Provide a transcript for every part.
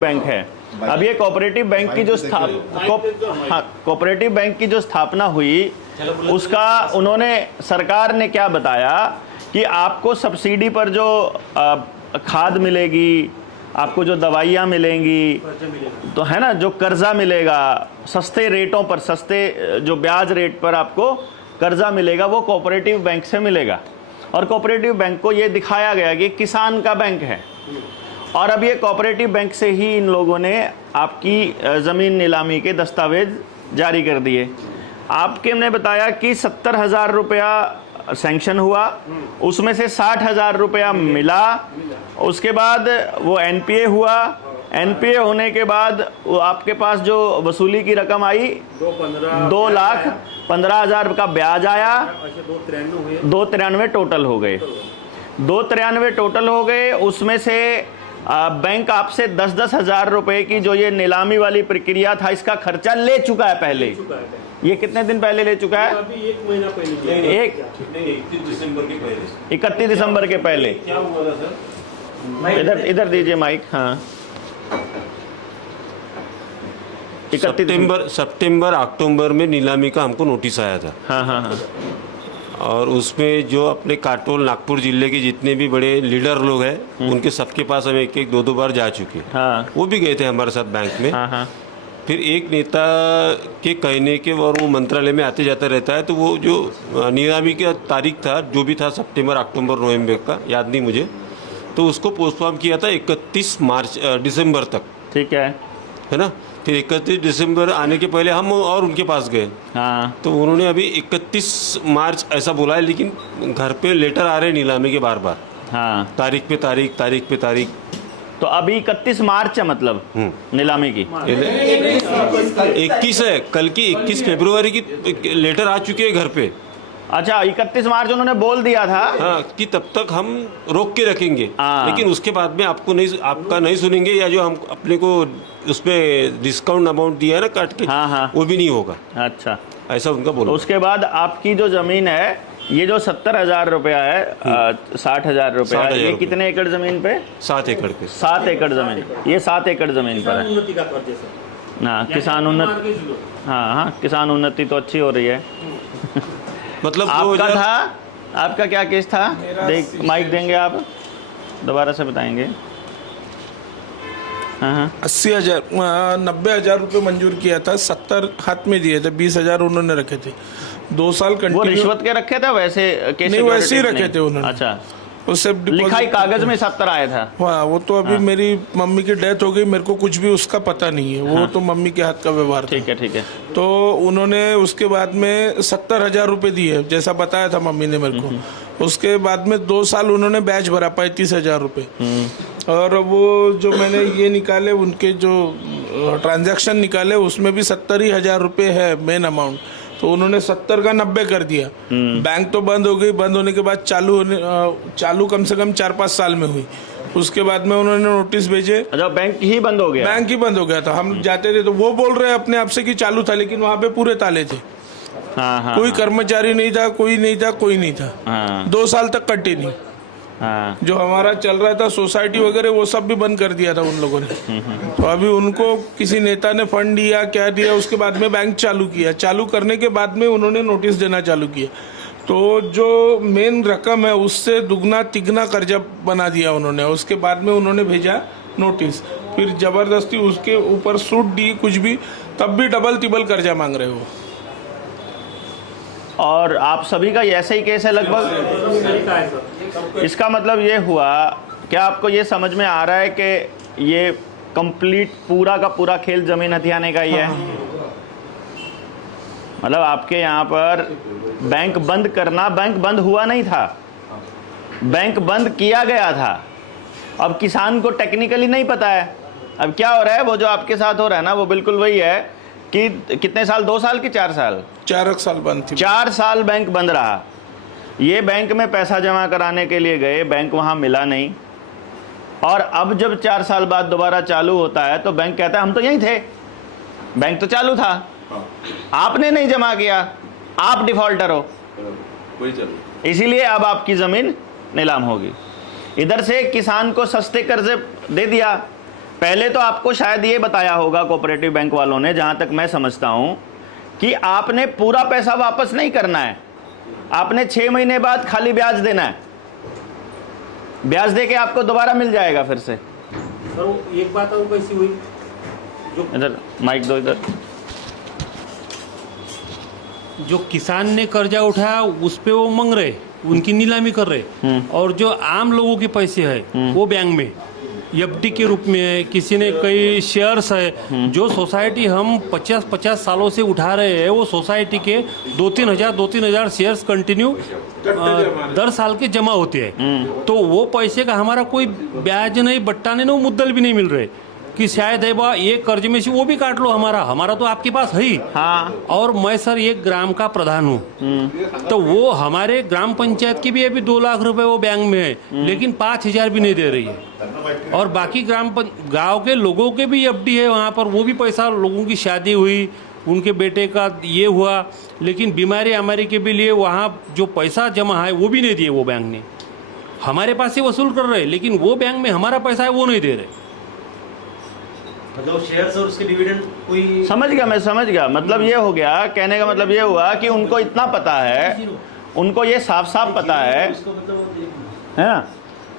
Bank है। अब ये कोऑपरेटिव बैंक की जो कोऑपरेटिव बैंक की जो स्थापना हुई, उसका उन्होंने, सरकार ने क्या बताया कि आपको सब्सिडी पर जो खाद मिलेगी, आपको जो दवाइयाँ मिलेंगी, तो है ना, जो कर्जा मिलेगा सस्ते रेटों पर, सस्ते जो ब्याज रेट पर आपको कर्जा मिलेगा, वो कोऑपरेटिव बैंक से मिलेगा। और कोऑपरेटिव बैंक को ये दिखाया गया कि किसान का बैंक है। और अब ये कोऑपरेटिव बैंक से ही इन लोगों ने आपकी ज़मीन नीलामी के दस्तावेज जारी कर दिए। आपके ने बताया कि 70,000 रुपया सैंक्शन हुआ, उसमें से 60,000 रुपया मिला। उसके बाद वो एनपीए हुआ, एनपीए होने के बाद वो आपके पास जो वसूली की रकम आई 2,15,000 का ब्याज आया, 293 टोटल हो गए। 293 टोटल हो गए। उसमें से बैंक आपसे 10-10 हज़ार रुपए की जो ये नीलामी वाली प्रक्रिया था, इसका खर्चा ले चुका है पहले। ये कितने दिन पहले ले चुका है? अभी 1 महीना पहले। 31 दिसंबर के पहले। क्या हुआ था सर? इधर दीजिए माइक। हाँ, सितंबर अक्टूबर में नीलामी का हमको नोटिस आया था। हाँ। और उसमें जो अपने काटोल नागपुर जिले के जितने भी बड़े लीडर लोग हैं, उनके सबके पास हम एक दो बार जा चुके। हाँ। वो भी गए थे हमारे साथ बैंक में। हाँ। फिर एक नेता के कहने के, और वो मंत्रालय में आते जाता रहता है, तो वो जो नीलामी का तारीख था, जो भी था सितंबर अक्टूबर नवंबर का, याद नहीं मुझे, तो उसको पोस्टपोन किया था 31 दिसंबर तक। ठीक है ना। फिर 31 दिसंबर आने के पहले हम और उनके पास गए। हाँ। तो उन्होंने अभी 31 मार्च ऐसा बोला है, लेकिन घर पे लेटर आ रहे नीलामी के बार बार। हाँ, तारीख पे तारीख। तो अभी 31 मार्च है मतलब नीलामी की। 21 है, कल की 21 फरवरी की लेटर आ चुके हैं घर पे। अच्छा, 31 मार्च उन्होंने बोल दिया था। हाँ, कि तब तक हम रोक के रखेंगे, हाँ। लेकिन उसके बाद में आपका नहीं सुनेंगे, या जो हम अपने को उसमें डिस्काउंट अमाउंट दिया है ना काट के, हाँ। वो भी नहीं होगा। अच्छा, ऐसा उनका बोलो। उसके बाद आपकी जो जमीन है, ये जो 70,000 रुपया है, 60,000 रुपया, ये कितने एकड़ जमीन पे? 7 एकड़ पे। 7 एकड़ जमीन। ये 7 एकड़ जमीन पर है। उन्नति का कर्ज है सर। हाँ, किसान उन्नति। हाँ, किसान उन्नति तो अच्छी हो रही है। मतलब आपका था, आपका क्या केस था? माइक देंगे आप, दोबारा से बताएंगे। हाँ। 80,000 90,000 रुपये मंजूर किया था, 70 हाथ में दिए थे, 20,000 उन्होंने रखे थे। 2 साल वो कंटिन्यू। रिश्वत के रखे थे वैसे केस? नहीं, वैसे ही रखे थे उन्होंने। अच्छा, उससे लिखाई कागज में 70 आया था। हाँ, वो तो अभी मेरी मम्मी की डेथ हो गई, मेरे को कुछ भी उसका पता नहीं है। वो तो मम्मी के हाथ का व्यवहार था। ठीक है। तो उन्होंने उसके बाद में 70,000 रुपये दिए, जैसा बताया था मम्मी ने मेरे को। उसके बाद में 2 साल उन्होंने ब्याज भरा 35,000 रुपये। और वो जो मैंने ये निकाले, उनके जो ट्रांजैक्शन निकाले, उसमें भी 70,000 रुपये है मेन अमाउंट। तो उन्होंने 70 का 90 कर दिया। बैंक तो बंद हो गई, बंद होने के बाद चालू कम से कम 4-5 साल में हुई। उसके बाद में उन्होंने नोटिस भेजे। अच्छा, बैंक ही बंद हो गया? बैंक ही बंद हो गया था। हम जाते थे तो वो बोल रहे अपने आप से कि चालू था, लेकिन वहाँ पे पूरे ताले थे। हाँ। कोई कर्मचारी नहीं था, कोई नहीं था। हाँ। 2 साल तक कंटिन्यू। हाँ। जो हमारा चल रहा था सोसाइटी वगैरह, वो सब भी बंद कर दिया था उन लोगों ने। तो अभी उनको किसी नेता ने फंड दिया, क्या दिया, उसके बाद में बैंक चालू किया। चालू करने के बाद में उन्होंने नोटिस देना चालू किया। तो जो मेन रकम है, उससे दुगना तिगना कर्जा बना दिया उन्होंने। उसके बाद में उन्होंने भेजा नोटिस, फिर जबरदस्ती उसके ऊपर सूट दी कुछ भी, तब भी डबल तिबल कर्जा मांग रहे हो। और आप सभी का ऐसा ही केस है लगभग? इसका मतलब ये हुआ, क्या आपको ये समझ में आ रहा है कि ये कंप्लीट पूरा का पूरा खेल जमीन हथियाने का ही है? मतलब आपके यहाँ पर बैंक बंद करना, बैंक बंद हुआ नहीं था, बैंक बंद किया गया था। अब किसान को टेक्निकली नहीं पता है। अब क्या हो रहा है, वो जो आपके साथ हो रहा है ना, वो बिल्कुल वही है कि कितने साल, 2 साल की 4 साल? 4 साल बंद थी। 4 साल बैंक बंद रहा। ये बैंक में पैसा जमा कराने के लिए गए, बैंक वहाँ मिला नहीं। और अब जब 4 साल बाद दोबारा चालू होता है, तो बैंक कहता है हम तो यहीं थे, बैंक तो चालू था, आपने नहीं जमा किया, आप डिफॉल्टर हो, इसीलिए अब आपकी ज़मीन नीलाम होगी। इधर से किसान को सस्ते कर्जे दे दिया, पहले तो आपको शायद ये बताया होगा कोऑपरेटिव बैंक वालों ने, जहां तक मैं समझता हूं, कि आपने पूरा पैसा वापस नहीं करना है, आपने 6 महीने बाद खाली ब्याज देना है। ब्याज देके आपको दोबारा मिल जाएगा फिर से। सर वो एक बात और कैसी हुई, जो इधर माइक दो, इधर। जो किसान ने कर्जा उठाया उस पे वो मांग रहे, उनकी नीलामी कर रहे, और जो आम लोगों के पैसे है वो बैंक में एफडी के रूप में है, किसी ने कई शेयर्स है। जो सोसाइटी हम 50-50 सालों से उठा रहे हैं, वो सोसाइटी के 2-3 हजार शेयर्स कंटिन्यू 10 साल के जमा होते हैं। तो वो पैसे का हमारा कोई ब्याज नहीं, बट्टा नहीं, वो मुद्दल भी नहीं मिल रहे कि शायद है बा एक कर्ज में से वो भी काट लो, हमारा तो आपके पास है ही। हाँ। और मैं सर एक ग्राम का प्रधान हूँ, तो वो हमारे ग्राम पंचायत की भी अभी 2 लाख रुपए वो बैंक में है, लेकिन 5,000 भी नहीं दे रही है। और बाकी गांव के लोगों के भी एफडी है वहाँ पर, वो भी पैसा, लोगों की शादी हुई, उनके बेटे का ये हुआ, लेकिन बीमारी हमारी के भी लिए वहाँ जो पैसा जमा है वो भी नहीं दिए वो बैंक ने। हमारे पास से वसूल कर रहे, लेकिन वो बैंक में हमारा पैसा है वो नहीं दे रहे। मतलब शेयर्स और उसके डिविडेंड कोई समझ गया, मैं समझ गया। मतलब ये हो गया, कहने का मतलब ये हुआ कि उनको इतना पता है, उनको ये साफ साफ पता है ना,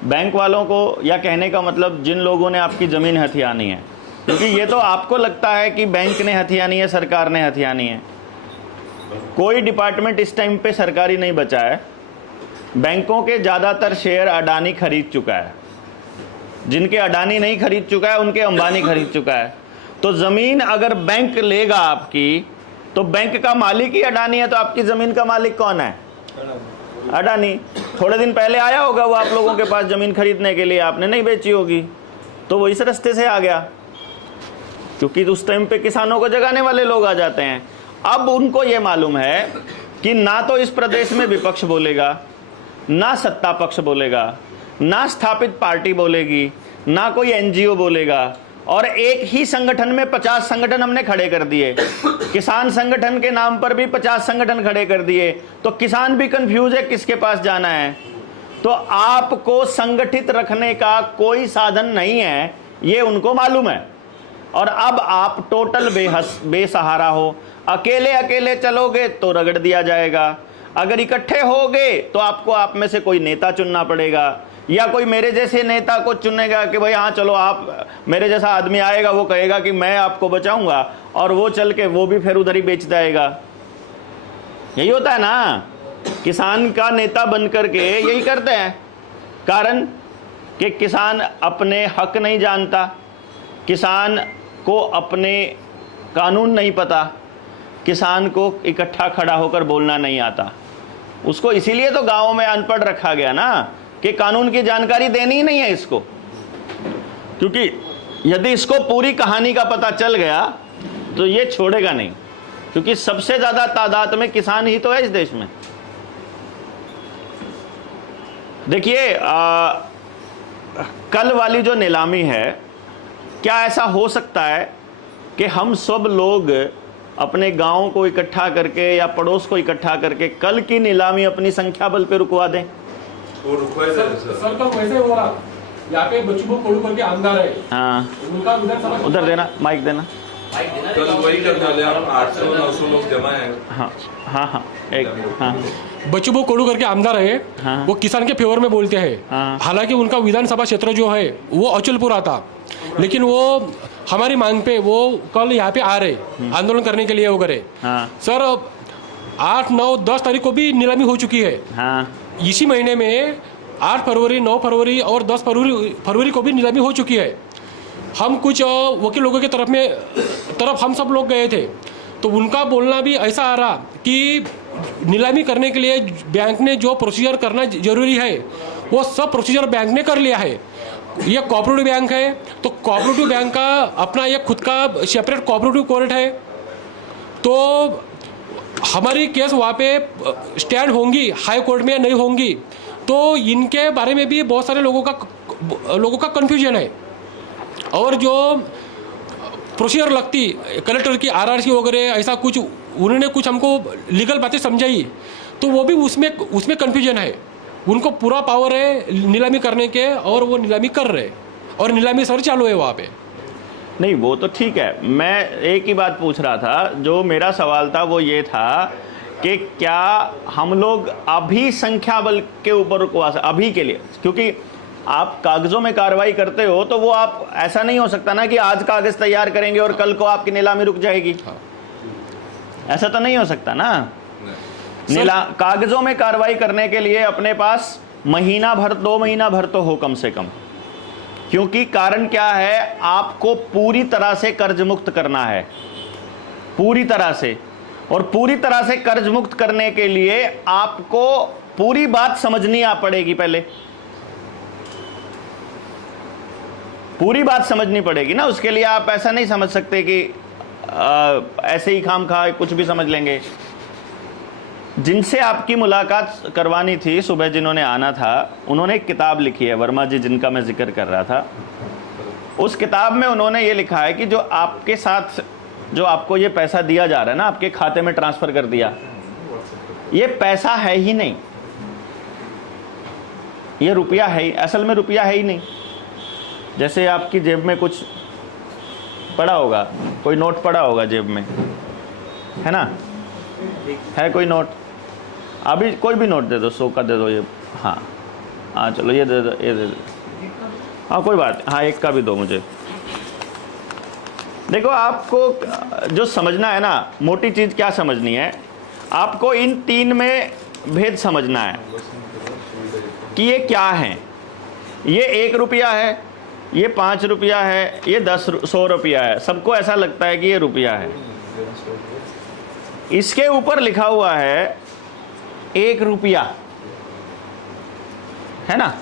बैंक वालों को, या कहने का मतलब जिन लोगों ने आपकी ज़मीन हथियानी है, क्योंकि ये तो आपको लगता है कि बैंक ने हथियानी है, सरकार ने हथियानी है। कोई डिपार्टमेंट इस टाइम पे सरकारी नहीं बचा है। बैंकों के ज़्यादातर शेयर अडानी खरीद चुका है, जिनके अडानी नहीं खरीद चुका है उनके अंबानी खरीद चुका है। तो ज़मीन अगर बैंक लेगा आपकी, तो बैंक का मालिक ही अडानी है, तो आपकी ज़मीन का मालिक कौन है? अडानी। थोड़े दिन पहले आया होगा वो आप लोगों के पास ज़मीन खरीदने के लिए, आपने नहीं बेची होगी, तो वो इस रास्ते से आ गया, क्योंकि उस टाइम पे किसानों को जगाने वाले लोग आ जाते हैं। अब उनको ये मालूम है कि ना तो इस प्रदेश में विपक्ष बोलेगा, ना सत्ता पक्ष बोलेगा, ना स्थापित पार्टी बोलेगी, ना कोई एनजीओ बोलेगा, और एक ही संगठन में 50 संगठन हमने खड़े कर दिए। किसान संगठन के नाम पर भी 50 संगठन खड़े कर दिए, तो किसान भी कंफ्यूज है किसके पास जाना है। तो आपको संगठित रखने का कोई साधन नहीं है, ये उनको मालूम है। और अब आप टोटल बेसहारा हो। अकेले अकेले चलोगे तो रगड़ दिया जाएगा, अगर इकट्ठे होगे तो आपको आप में से कोई नेता चुनना पड़ेगा, या कोई मेरे जैसे नेता को चुनेगा कि भाई हाँ चलो आप, मेरे जैसा आदमी आएगा, वो कहेगा कि मैं आपको बचाऊंगा, और वो चल के वो भी फिर उधर ही बेच जाएगा। यही होता है ना, किसान का नेता बन करके यही करते हैं। कारण कि किसान अपने हक नहीं जानता, किसान को अपने कानून नहीं पता, किसान को इकट्ठा खड़ा होकर बोलना नहीं आता। उसको इसीलिए तो गाँव में अनपढ़ रखा गया ना, कि कानून की जानकारी देनी ही नहीं है इसको, क्योंकि यदि इसको पूरी कहानी का पता चल गया तो ये छोड़ेगा नहीं, क्योंकि सबसे ज्यादा तादाद में किसान ही तो है इस देश में। देखिए कल वाली जो नीलामी है, क्या ऐसा हो सकता है कि हम सब लोग अपने गांव को इकट्ठा करके या पड़ोस को इकट्ठा करके कल की नीलामी अपनी संख्या बल पे रुकवा दें? सर तो वैसे हो रहा, यहाँ पे बच्चों को करके आमदार है। हाँ, उनका विधानसभा उधर देना, माइक देना। कल वही करने वाले, 800-900 लोग जमा है। हाँ हाँ हाँ, एक हाँ, बच्चू कोड़ू करके आमदार है। हाँ। वो किसान के फेवर में बोलते हैं। हाँ। हालांकि उनका विधानसभा क्षेत्र जो है वो अचलपुरा था, लेकिन वो हमारी मांग पे वो कल यहाँ पे आ रहे आंदोलन करने के लिए वगैरह। हाँ। सर 8, 9, 10 तारीख को भी नीलामी हो चुकी है। हाँ, इसी महीने में 8 फरवरी, 9 फरवरी और 10 फरवरी को भी नीलामी हो चुकी है। हम कुछ वकील लोगों की तरफ हम सब लोग गए थे, तो उनका बोलना भी ऐसा आ रहा कि नीलामी करने के लिए बैंक ने जो प्रोसीजर करना जरूरी है वो सब प्रोसीजर बैंक ने कर लिया है। ये कोऑपरेटिव बैंक है, तो कोऑपरेटिव बैंक का अपना एक खुद का सेपरेट कोऑपरेटिव कोर्ट है, तो हमारी केस वहाँ पे स्टैंड होंगी हाई कोर्ट में या नहीं होंगी, तो इनके बारे में भी बहुत सारे लोगों का कन्फ्यूजन है। और जो प्रोसीजर लगती कलेक्टर की आरआरसी वगैरह ऐसा कुछ उन्होंने कुछ हमको लीगल बातें समझाई, तो वो भी उसमें कन्फ्यूजन है। उनको पूरा पावर है नीलामी करने के, और वो नीलामी कर रहे, और नीलामी सर चालू है वहाँ पे। नहीं वो तो ठीक है, मैं एक ही बात पूछ रहा था, जो मेरा सवाल था वो ये था कि क्या हम लोग अभी संख्या बल के ऊपर अभी के लिए, क्योंकि आप कागजों में कार्रवाई करते हो तो वो आप ऐसा नहीं हो सकता ना कि आज कागज तैयार करेंगे और कल को आपकी नीलामी रुक जाएगी, ऐसा तो नहीं हो सकता ना। कागजों में कार्रवाई करने के लिए अपने पास महीना भर 2 महीना भर तो हो कम से कम, क्योंकि कारण क्या है, आपको पूरी तरह से कर्ज मुक्त करना है, पूरी तरह से। और पूरी तरह से कर्ज मुक्त करने के लिए आपको पूरी बात समझनी पड़ेगी, पहले पूरी बात समझनी पड़ेगी ना। उसके लिए आप ऐसा नहीं समझ सकते कि ऐसे ही खामखा कुछ भी समझ लेंगे। जिनसे आपकी मुलाकात करवानी थी सुबह, जिन्होंने आना था, उन्होंने एक किताब लिखी है, वर्मा जी जिनका मैं जिक्र कर रहा था। उस किताब में उन्होंने ये लिखा है कि जो आपके साथ जो आपको ये पैसा दिया जा रहा है ना, आपके खाते में ट्रांसफर कर दिया, ये पैसा है ही नहीं, ये रुपया है, असल में रुपया है ही नहीं। जैसे आपकी जेब में कुछ पड़ा होगा, कोई नोट पड़ा होगा जेब में, है ना, है कोई नोट, अभी कोई भी नोट दे दो, 100 का दे दो, ये हाँ हाँ चलो ये दे दो, ये दे दो, हाँ कोई बात, हाँ 1 का भी दो मुझे। देखो आपको जो समझना है ना, मोटी चीज़ क्या समझनी है, आपको इन 3 में भेद समझना है कि ये क्या है। ये 1 रुपया है, ये 5 रुपया है, ये 100 रुपया है, सबको ऐसा लगता है कि ये रुपया है। इसके ऊपर लिखा हुआ है 1 रुपया, है ना,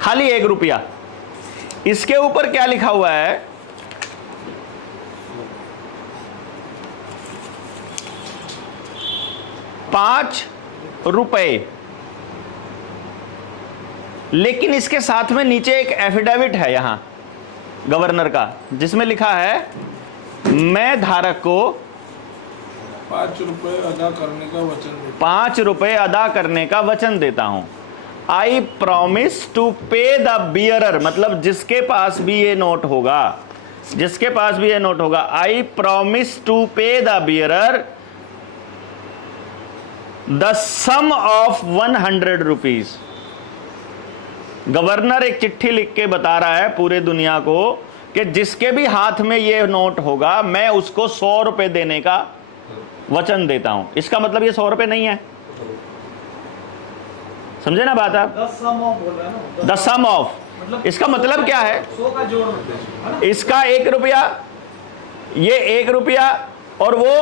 खाली 1 रुपया। इसके ऊपर क्या लिखा हुआ है, 5 रुपए। लेकिन इसके साथ में नीचे एक एफिडेविट है यहां गवर्नर का, जिसमें लिखा है मैं धारक को 5 रुपए अदा करने का वचन देता हूं। 5 रुपए अदा करने का वचन देता हूं। आई promise to pay the bearer, मतलब जिसके पास भी ये नोट होगा, जिसके पास भी ये नोट होगा, I promise to pay the bearer the sum of 100 rupees. Governor एक चिट्ठी लिख के बता रहा है पूरे दुनिया को कि जिसके भी हाथ में ये नोट होगा, मैं उसको 100 रुपए देने का वचन देता हूं। इसका मतलब ये 100 रुपए नहीं है, समझे ना बात आप? 10 सम ऑफ बोल रहा है ना, 10 सम ऑफ, इसका मतलब क्या है, 100 का जोड़, इसका 1 रुपया, ये 1 रुपया और वो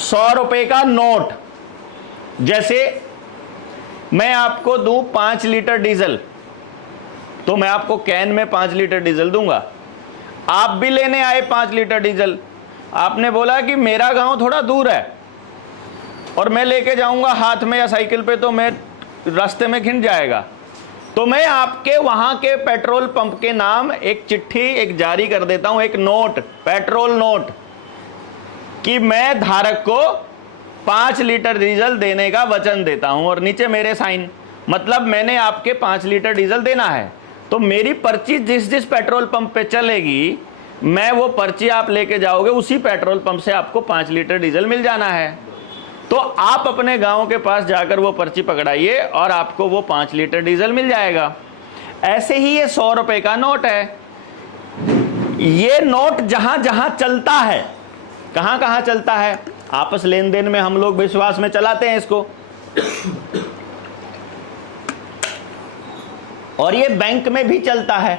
100 रुपए का नोट। जैसे मैं आपको दूं 5 लीटर डीजल, तो मैं आपको कैन में 5 लीटर डीजल दूंगा। आप भी लेने आए 5 लीटर डीजल, आपने बोला कि मेरा गांव थोड़ा दूर है और मैं लेके जाऊंगा हाथ में या साइकिल पे, तो मैं रास्ते में खिंच जाएगा, तो मैं आपके वहां के पेट्रोल पंप के नाम एक चिट्ठी एक जारी कर देता हूं, एक नोट, पेट्रोल नोट, कि मैं धारक को 5 लीटर डीजल देने का वचन देता हूं, और नीचे मेरे साइन, मतलब मैंने आपके 5 लीटर डीजल देना है। तो मेरी पर्ची जिस जिस पेट्रोल पंप पे चलेगी, मैं वो पर्ची आप लेके जाओगे, उसी पेट्रोल पंप से आपको 5 लीटर डीजल मिल जाना है। तो आप अपने गांव के पास जाकर वो पर्ची पकड़ाइए और आपको वो 5 लीटर डीजल मिल जाएगा। ऐसे ही ये 100 रुपए का नोट है। ये नोट जहां जहां चलता है, कहां कहां चलता है, आपस लेन देन में हम लोग विश्वास में चलाते हैं इसको, और ये बैंक में भी चलता है।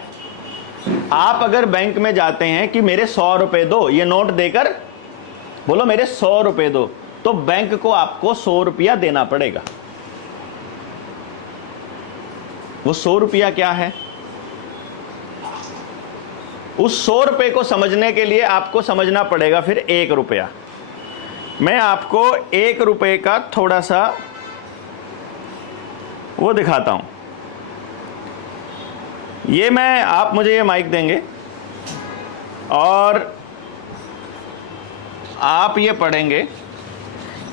आप अगर बैंक में जाते हैं कि मेरे 100 रुपए दो, ये नोट देकर बोलो मेरे 100 रुपए दो, तो बैंक को आपको 100 रुपया देना पड़ेगा। वो 100 रुपया क्या है, उस 100 रुपए को समझने के लिए आपको समझना पड़ेगा फिर 1 रुपया। मैं आपको 1 रुपए का थोड़ा सा वो दिखाता हूं। ये मैं, आप मुझे ये माइक देंगे और आप ये पढ़ेंगे।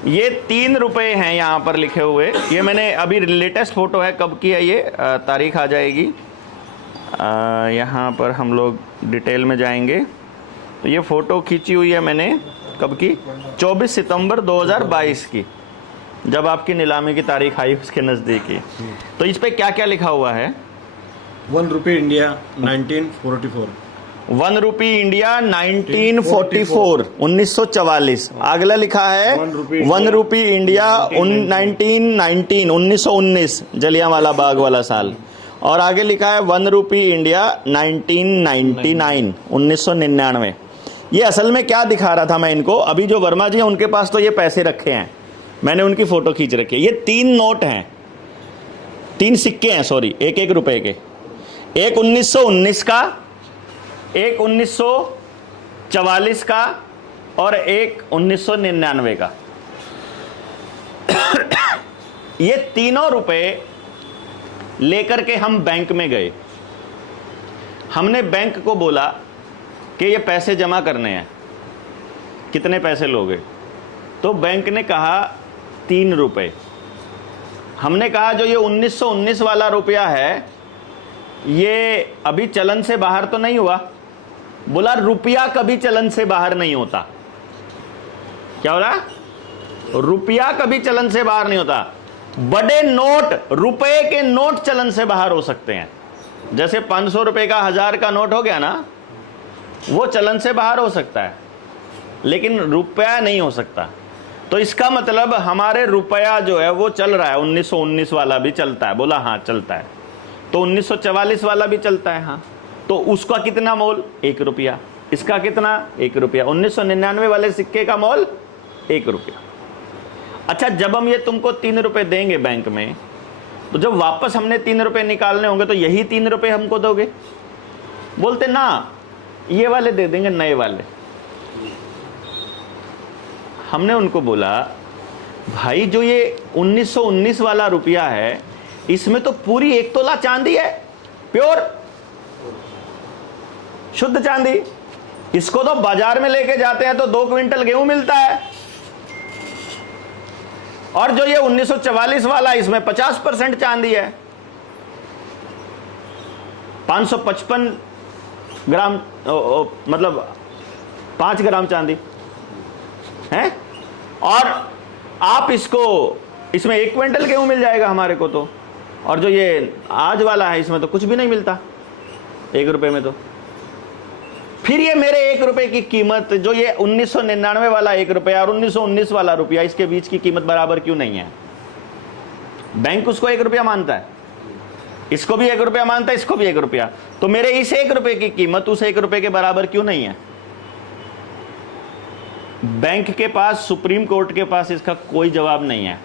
ये 3 रुपए हैं यहाँ पर लिखे हुए। ये मैंने अभी लेटेस्ट फोटो है, कब की है ये, तारीख आ जाएगी, यहाँ पर हम लोग डिटेल में जाएंगे। तो ये फ़ोटो खींची हुई है मैंने, कब की? 24 सितंबर 2022 की, जब आपकी नीलामी की तारीख आई उसके नज़दीकी। तो इस पे क्या क्या लिखा हुआ है? 1 रुपये इंडिया 1944। 1 रुपी इंडिया 1944 1944। अगला लिखा है 1 रुपी इंडिया 1919 जलियांवाला बाग वाला साल। और आगे लिखा है 1 रुपी इंडिया 1999 1999। ये असल में क्या दिखा रहा था मैं इनको? अभी जो वर्मा जी हैं उनके पास तो ये पैसे रखे हैं, मैंने उनकी फोटो खींच रखी है। ये 3 नोट हैं, 3 सिक्के हैं, सॉरी, 1-1 रुपए के। एक 1919 का, एक 1944 का और एक 1999 का। ये तीनों रुपए लेकर के हम बैंक में गए। हमने बैंक को बोला कि ये पैसे जमा करने हैं, कितने पैसे लोगे? तो बैंक ने कहा 3 रुपए। हमने कहा जो ये 1919 वाला रुपया है ये अभी चलन से बाहर तो नहीं हुआ। बोला रुपया कभी चलन से बाहर नहीं होता। क्या बोला? रुपया कभी चलन से बाहर नहीं होता। बड़े नोट, रुपए के नोट चलन से बाहर हो सकते हैं। जैसे 500 रुपए का 1000 का नोट हो गया ना, वो चलन से बाहर हो सकता है, लेकिन रुपया नहीं हो सकता। तो इसका मतलब हमारे रुपया जो है वो चल रहा है। 1919 वाला भी चलता है। बोला हाँ चलता है। तो 1944 वाला भी चलता है। हाँ, तो उसका कितना मोल? 1 रुपया। इसका कितना? 1 रुपया। 1999 वाले सिक्के का मोल 1 रुपया। अच्छा, जब हम ये तुमको 3 रुपए देंगे बैंक में, तो जब वापस हमने 3 रुपए निकालने होंगे तो यही 3 रुपए हमको दोगे? बोलते ना, ये वाले दे देंगे, नए वाले। हमने उनको बोला भाई जो ये 1919 वाला रुपया है इसमें तो पूरी 1 तोला चांदी है, प्योर शुद्ध चांदी। इसको तो बाजार में लेके जाते हैं तो 2 क्विंटल गेहूं मिलता है। और जो ये 1944 वाला इसमें 50% चांदी है, 555 ग्राम, मतलब 5 ग्राम चांदी है। और आप इसमें 1 क्विंटल गेहूं मिल जाएगा हमारे को तो। और जो ये आज वाला है इसमें तो कुछ भी नहीं मिलता 1 रुपए में। तो फिर ये मेरे 1 रुपए की कीमत, जो ये 1999 वाला 1 रुपया और 1919 वाला रुपया, इसके बीच की कीमत बराबर क्यों नहीं है? बैंक उसको 1 रुपया मानता है, इसको भी 1 रुपया मानता है, इसको भी 1 रुपया। तो मेरे इस 1 रुपए की कीमत उस 1 रुपए के बराबर क्यों नहीं है? बैंक के पास, सुप्रीम कोर्ट के पास इसका कोई जवाब नहीं है।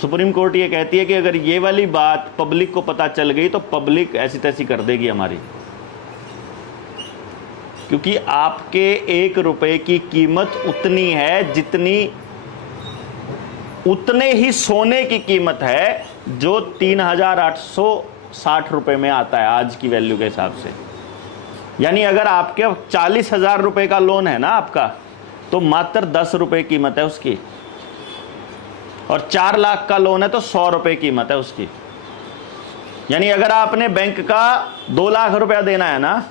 सुप्रीम कोर्ट ये कहती है कि अगर ये वाली बात पब्लिक को पता चल गई तो पब्लिक ऐसी तैसी कर देगी हमारी, क्योंकि आपके 1 रुपए की कीमत उतनी है जितनी उतने ही सोने की कीमत है जो 3860 रुपए में आता है आज की वैल्यू के हिसाब से। यानी अगर आपके 40,000 रुपए का लोन है ना आपका, तो मात्र 10 रुपए कीमत है उसकी। और 4 लाख का लोन है तो 100 रुपए कीमत है उसकी। यानी अगर आपने बैंक का 2 लाख रुपया देना है ना,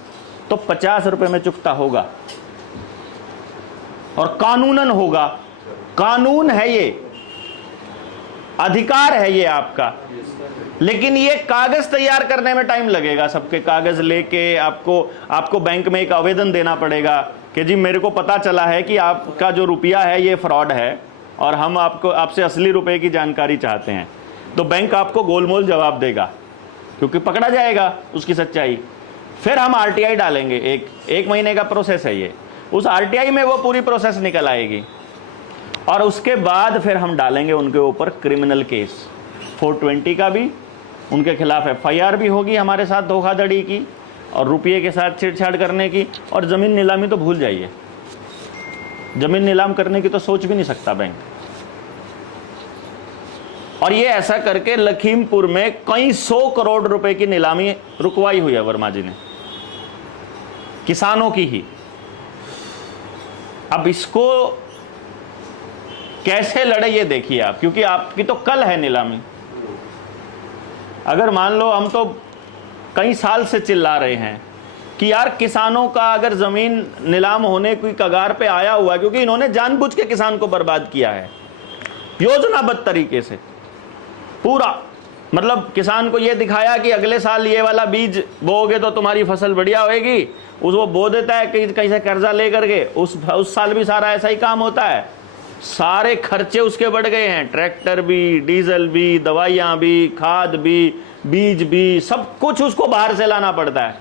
तो 50 रुपए में चुकता होगा, और कानूनन होगा। कानून है ये, अधिकार है ये आपका। लेकिन ये कागज तैयार करने में टाइम लगेगा। सबके कागज लेके आपको बैंक में एक आवेदन देना पड़ेगा कि जी मेरे को पता चला है कि आपका जो रुपया है ये फ्रॉड है और हम आपसे असली रुपए की जानकारी चाहते हैं। तो बैंक आपको गोलमोल जवाब देगा, क्योंकि पकड़ा जाएगा उसकी सच्चाई। फिर हम आरटीआई डालेंगे। एक महीने का प्रोसेस है ये। उस आरटीआई में वो पूरी प्रोसेस निकल आएगी, और उसके बाद फिर हम डालेंगे उनके ऊपर क्रिमिनल केस। 420 का भी उनके खिलाफ FIR भी होगी हमारे साथ धोखाधड़ी की और रुपये के साथ छेड़छाड़ करने की। और ज़मीन नीलामी तो भूल जाइए, ज़मीन नीलाम करने की तो सोच भी नहीं सकता बैंक। और ये ऐसा करके लखीमपुर में कई 100 करोड़ रुपए की नीलामी रुकवाई हुई है वर्मा जी ने, किसानों की ही। अब इसको कैसे लड़े ये देखिए आप, क्योंकि आपकी तो कल है नीलामी। अगर मान लो हम तो कई साल से चिल्ला रहे हैं कि यार किसानों का अगर जमीन नीलाम होने की कगार पे आया हुआ है, क्योंकि इन्होंने जानबूझ के किसान को बर्बाद किया है योजनाबद्ध तरीके से पूरा, मतलब किसान को यह दिखाया कि अगले साल ये वाला बीज बोओगे तो तुम्हारी फसल बढ़िया होएगी, वो बो देता है कहीं से कर्जा लेकर के, उस साल भी सारा ऐसा ही काम होता है। सारे खर्चे उसके बढ़ गए हैं, ट्रैक्टर भी, डीजल भी, दवाइयाँ भी, खाद भी, बीज भी, सब कुछ उसको बाहर से लाना पड़ता है,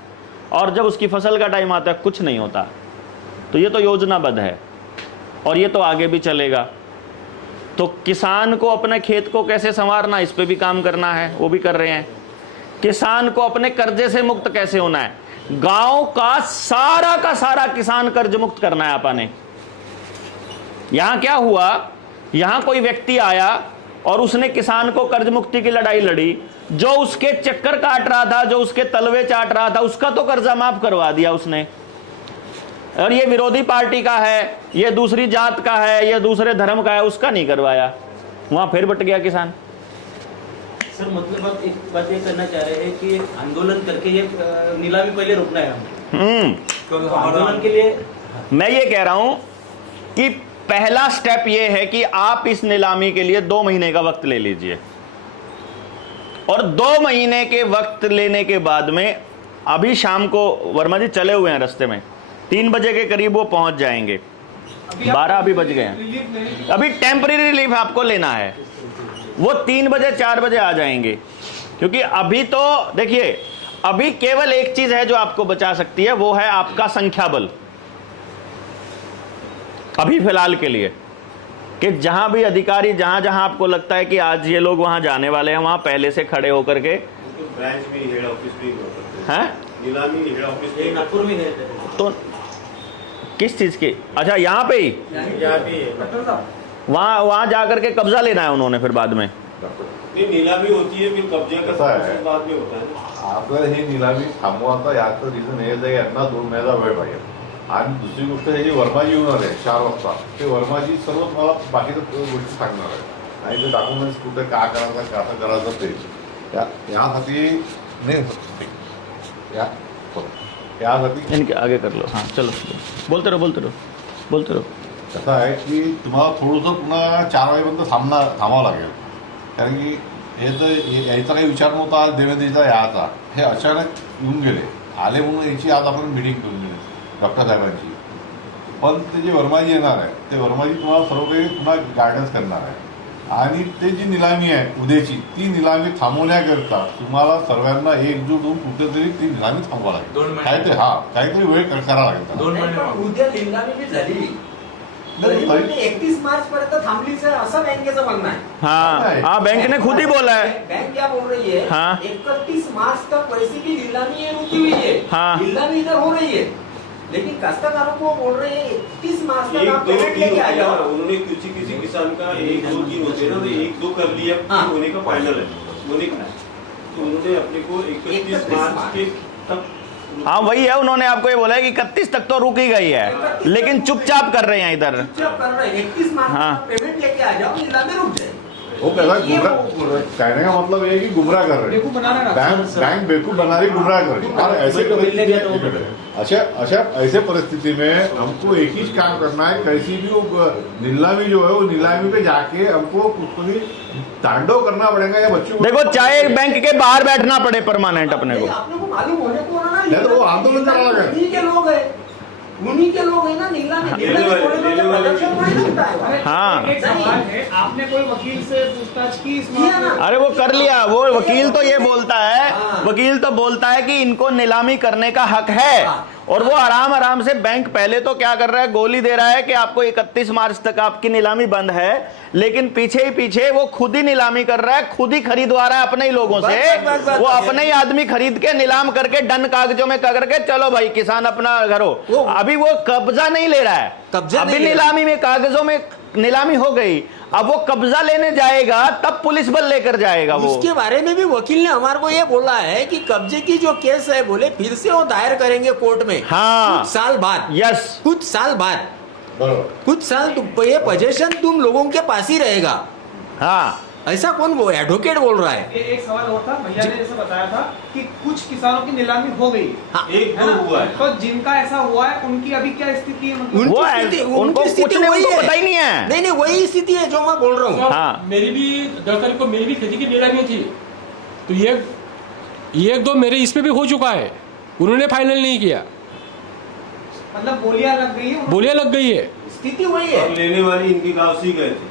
और जब उसकी फसल का टाइम आता है कुछ नहीं होता। तो ये तो योजनाबद्ध है और ये तो आगे भी चलेगा। तो किसान को अपने खेत को कैसे संवारना, इस पे भी काम करना है, वो भी कर रहे हैं। किसान को अपने कर्जे से मुक्त कैसे होना है, गांव का सारा किसान कर्ज मुक्त करना है आपने। यहां क्या हुआ, यहां कोई व्यक्ति आया और उसने किसान को कर्ज मुक्ति की लड़ाई लड़ी, जो उसके चक्कर काट रहा था, जो उसके तलवे चाट रहा था, उसका तो कर्जा माफ करवा दिया उसने। और ये विरोधी पार्टी का है, ये दूसरी जात का है, ये दूसरे धर्म का है, उसका नहीं करवाया, वहां फिर बट गया किसान। सर मतलब आप एक बात ये करना चाह रहे हैं कि एक आंदोलन करके ये नीलामी पहले रोकना है हमें। तो आंदोलन के लिए मैं ये कह रहा हूं कि पहला स्टेप ये है कि आप इस नीलामी के लिए 2 महीने का वक्त ले लीजिए, और 2 महीने के वक्त लेने के बाद में, अभी शाम को वर्मा जी चले हुए हैं रास्ते में, 3 बजे के करीब वो पहुंच जाएंगे, 12 अभी बज गए हैं, अभी टेम्परेरी रिलीफ आपको लेना है, वो 3 बजे 4 बजे आ जाएंगे। क्योंकि अभी तो देखिए, अभी केवल एक चीज है जो आपको बचा सकती है, वो है आपका संख्या बल। अभी फिलहाल के लिए कि जहां भी अधिकारी, जहां जहां आपको लगता है कि आज ये लोग वहां जाने वाले हैं, वहां पहले से खड़े होकर के ब्रांच भी, हेड ऑफिस भी हैं, नीलामी हेड ऑफिस भी नागपुर में है। तो किस चीज की, अच्छा यहाँ पे ही, वहां जाकर के कब्जा लेना है उन्होंने फिर बाद में। नहीं, नीलामी होती है, फिर कब्जे का प्रोसेस बाद में होता है। आपल्याला ही नीलामी थांबवायचा याचं रिझन हेच आहे, यांना 2 महिन्याचा वेळ पाहिजे। आणि दुसरी गोष्ट हे जे वर्माजी येणार आहे 4 वाजता, ते वर्माजी सर्व मला बाकीच्या गोष्टी सांगणार आहे, आणि ते डॉक्युमेंट्स कुठे काय करायचं, कसं करायचं ते यासाठी नाही यासाठी इनके आगे कर लो, हाँ चलो बोलते रहो। कसं आहे की तुम्हाला थोडंसं पुन्हा 4 वाजेपर्यंत थांबावं लागेल, कारण की हे तर यायचा काही विचार नव्हता आज देवेंद्रजीचा याचा, हे अचानक येऊन गेले, आले म्हणून याची आज आपण मिटिंग करून दिली डॉक्टर साहेबांची। पण ते जे वर्माजी येणार आहे, ते वर्माजी तुम्हाला सर्व काही पुन्हा गायडन्स करणार आहे, आणि ते जी निलामी आहे उद्याची, ती निलामी थांबवण्याकरता तुम्हाला सर्वांना एकजूट होऊन कुठेतरी ती निलामी थांबवा लागेल, काहीतरी वेळ करावा लागेल। उद्या निलामी बी झाली, 31 मार्च पर्यंत थांबलीच आहे असं बँकेचं म्हणणं आहे। हाँ, बैंक ने खुद ही बोला है। बैंक क्या बोल रही है, हाँ। 31 मार्च तक वैसे भी नीलामी रुकी हुई है, हाँ। नीलामी इधर हो रही है, लेकिन काश्तकारों को बोल रहे हैं 31 मार्च तक आप 1-2 पेमेंट लेके आ जाओ। उन्होंने किसी किसान का 1-2 दिन होते ना, तो 1-2 कर लिया, होने का फाइनल है, होने का, तो उन्होंने अपने को 31 मार्च के तक, हाँ वही है, उन्होंने आपको ये बोला है कि 31 तक तो रुक ही गई है, लेकिन चुपचाप कर रहे हैं इधर। चुपचाप कर रहे हैं, 31 मार्च तक पेमेंट लेके आ जाओ, नीलामी रुक जाए। वो कहना कहने का मतलब ये है कि गुमराह कर रहे हैं, बैंक बेवकूफ बना रही, गुमराह कर रही है। और ऐसे परिस्थिति में हमको एक ही काम करना है, कैसी भी वो नीलामी जो है, वो नीलामी पे जाके हमको कुछ भी तांडव करना पड़ेगा या बच्चों को, देखो चाहे बैंक के बाहर बैठना पड़े परमानेंट अपने को, आपने को मालूम होने को ना, नहीं तो वो आंदोलन चला गया, उन्हीं के लोग है ना, नीलामी प्रदर्शन थोड़ी लगता है। हाँ एक सवाल है, आपने कोई वकील से पूछताछ की इस मामले में? अरे वो कर लिया, वो वकील तो ये बोलता है, वकील तो बोलता है कि इनको नीलामी करने का हक है, और वो आराम से बैंक पहले तो क्या कर रहा है, गोली दे रहा है कि आपको 31 मार्च तक आपकी नीलामी बंद है, लेकिन पीछे ही पीछे वो खुद ही नीलामी कर रहा है, खुद ही खरीदवा रहा है अपने ही लोगों से, वो अपने ही आदमी खरीद के नीलाम करके डन कागजों में करके चलो भाई किसान अपना घरो। अभी वो कब्जा नहीं ले रहा है, अभी नीलामी में कागजों में नीलामी हो गई, अब वो कब्जा लेने जाएगा तब पुलिस बल लेकर जाएगा। वो उसके बारे में भी वकील ने हमारे को ये बोला है कि कब्जे की जो केस है, बोले फिर से वो दायर करेंगे कोर्ट में, हाँ, कुछ साल बाद, यस, कुछ साल बाद, कुछ साल ये पोजीशन तुम लोगों के पास ही रहेगा। हाँ, ऐसा कौन वो एडवोकेट बोल रहा है? एक सवाल और था, भैया ने जैसे बताया था कि कुछ किसानों की नीलामी हो गई, हाँ। एक है दो ना? हुआ है। तो जिनका ऐसा हुआ है उनकी अभी क्या स्थिति है? मतलब उनकी वो स्थिति- उनको उनकी स्थिति कुछ नहीं, वही उनको है। पता ही नहीं है। नहीं वही स्थिति है जो मैं बोल रहा हूँ। हाँ। मेरी भी 10 तारीख को मेरी भी खेती की नीलामी थी, तो एक दो मेरे इसमें भी हो चुका है, उन्होंने फाइनल नहीं किया, मतलब बोलियां लग गई है, बोलियां लग गई है। स्थिति वही है। और लेने वाले इनके गांव से ही गए थे,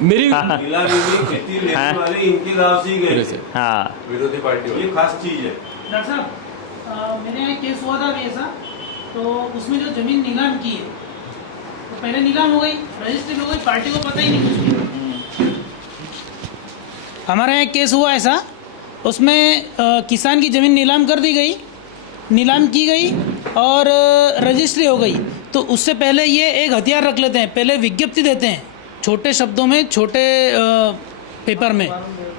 मेरी नीलामी में खेती लेने वाले इनके गांव से ही गए थे। हाँ, विरोधी पार्टी ये खास चीज है। डॉक्टर साहब मेरे यहाँ केस हुआ था अभी ऐसा, तो उसमें जो जमीन नीलाम की है तो पहले नीलाम हो गई, रजिस्ट्री हो गई, पार्टी को पता ही नहीं कुछ भी। हमारे यहाँ केस हुआ ऐसा, उसमें किसान की ज़मीन नीलाम कर दी गई, नीलाम की गई और रजिस्ट्री हो गई। तो उससे पहले ये एक हथियार रख लेते हैं, पहले विज्ञप्ति देते हैं छोटे शब्दों में, छोटे पेपर में,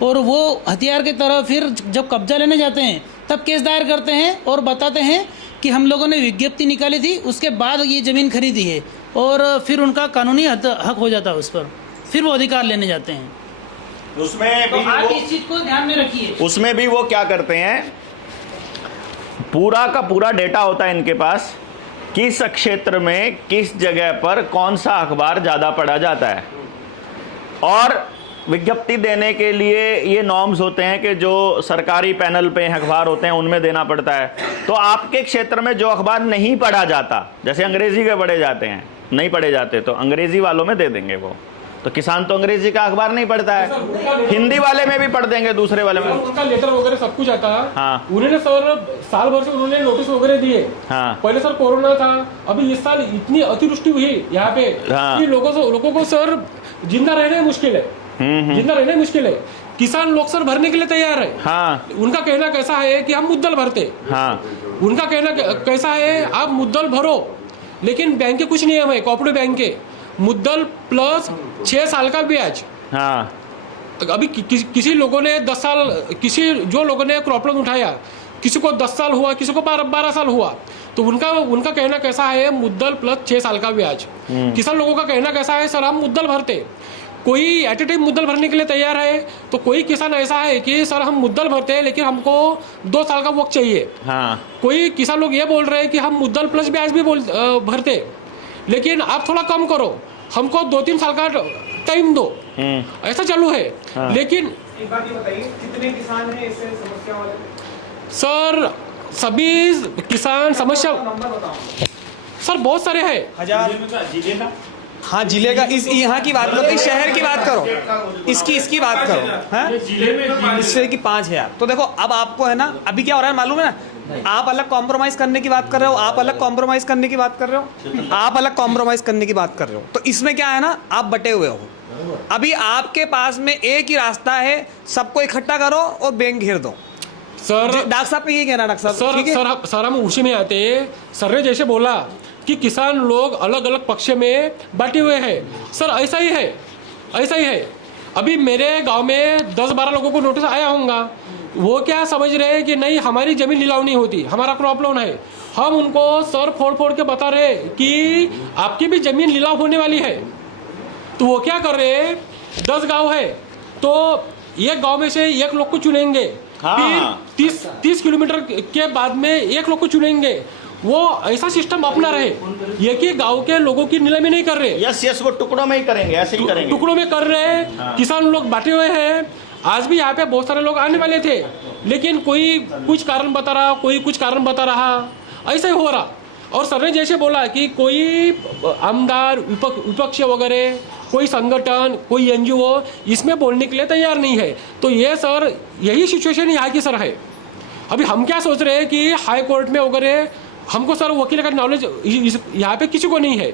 और वो हथियार की तरह फिर जब कब्जा लेने जाते हैं तब केस दायर करते हैं और बताते हैं कि हम लोगों ने विज्ञप्ति निकाली थी, उसके बाद ये ज़मीन खरीदी है, और फिर उनका कानूनी हक हो जाता है उस पर, फिर वो अधिकार लेने जाते हैं। उसमें तो भी आप वो इस चीज़ को ध्यान में रखिए। उसमें भी वो क्या करते हैं, पूरा का पूरा डेटा होता है इनके पास, किस क्षेत्र में किस जगह पर कौन सा अखबार ज़्यादा पढ़ा जाता है, और विज्ञप्ति देने के लिए ये नॉर्म्स होते हैं कि जो सरकारी पैनल पे अखबार होते हैं उनमें देना पड़ता है। तो आपके क्षेत्र में जो अखबार नहीं पढ़ा जाता, जैसे अंग्रेजी के पढ़े जाते हैं, नहीं पढ़े जाते तो अंग्रेजी वालों में दे देंगे वो, तो किसान तो अंग्रेजी का अखबार नहीं पढ़ता है, हिंदी वाले में भी पढ़ देंगे, दूसरे वाले में। उनका लेटर वगैरह सब कुछ आता है। हाँ। उन्होंने सर साल भर से उन्होंने नोटिस वगैरह दिए। हाँ। पहले सर कोरोना था, अभी इस साल इतनी अतिवृष्टि हुई यहाँ पे हाँ। कि लोगों को सर जिंदा रहना मुश्किल है, जिंदा रहना मुश्किल है। किसान लोग सर भरने के लिए तैयार है। हाँ। उनका कहना कैसा है कि हम मुद्दल भरते, हाँ। उनका कहना कैसा है आप मुद्दल भरो, लेकिन बैंक के कुछ नियम है, कोऑपरेटिव बैंक के, मुद्दल प्लस 6 साल का ब्याज। हाँ। अभी किसी लोगों ने 10 साल, जो लोगों ने क्रॉप लोन उठाया, किसी को 10 साल हुआ, किसी को 12 साल हुआ, तो उनका कहना कैसा है मुद्दल प्लस 6 साल का ब्याज। किसान लोगों का कहना कैसा है सर हम मुद्दल भरते, कोई एट ए टाइम मुद्दल भरने के लिए तैयार है, तो कोई किसान ऐसा है कि सर हम मुद्दल भरते हैं लेकिन हमको 2 साल का वक्त चाहिए। हाँ। कोई किसान लोग ये बोल रहे हैं कि हम मुद्दल प्लस ब्याज भी भरते, लेकिन आप थोड़ा कम करो, हमको 2-3 साल का टाइम दो, ऐसा चालू है। हाँ। लेकिन एक बात ये बताइए, कितने किसान हैं इससे समस्या वाले? सर सभी किसान समस्या नंबर बताओ सर बहुत सारे हैं। हाँ जिले का, इस यहाँ की बात करो, इस शहर की बात करो, इसकी बात करो, हैं इस शहर की 5000। तो देखो अब आपको है ना, अभी क्या हो रहा है मालूम है ना, आप अलग कॉम्प्रोमाइज करने की बात कर रहे हो, आप अलग कॉम्प्रोमाइज करने की बात कर रहे हो, आप अलग कॉम्प्रोमाइज करने की बात कर रहे हो, तो इसमें क्या है ना, आप बटे हुए हो। अभी आपके पास में एक ही रास्ता है, सबको इकट्ठा करो और बैंक घेर दो। सर डॉक्टर साहब का ये कहना, डॉक्टर साहब ठीक है? सर हम उसी में आते हैं। सर ने जैसे बोला कि किसान लोग अलग अलग पक्ष में बांटे हुए हैं, सर ऐसा ही है, ऐसा ही है। अभी मेरे गांव में 10-12 लोगों को नोटिस आया होगा, वो क्या समझ रहे हैं कि नहीं हमारी जमीन नीलाम नहीं होती, हमारा क्रॉप लोन है। हम उनको सर फोड़ के बता रहे कि आपकी भी जमीन नीलाम होने वाली है। तो वो क्या कर रहे हैं, 10 गांव है तो एक गांव में से एक लोग को चुनेंगे, फिर 30 किलोमीटर के बाद में एक लोग को चुनेंगे। वो ऐसा सिस्टम अपना रहे, एक ही गांव के लोगों की नीलामी नहीं कर रहे। यस वो टुकड़ों में ही करेंगे, ऐसे ही करेंगे, टुकड़ों में कर रहे हैं। किसान लोग बांटे हुए हैं। आज भी यहाँ पे बहुत सारे लोग आने वाले थे, लेकिन कोई कुछ कारण बता रहा, कोई कुछ कारण बता रहा, ऐसा ही हो रहा। और सर ने जैसे बोला कि कोई आमदार, विपक्ष वगैरह, कोई संगठन, कोई NGO इसमें बोलने के लिए तैयार नहीं है। तो ये सर यही सिचुएशन यहाँ की सर है। अभी हम क्या सोच रहे हैं कि हाई कोर्ट में वगैरह हमको सर वकील का नॉलेज यहाँ पे किसी को नहीं है,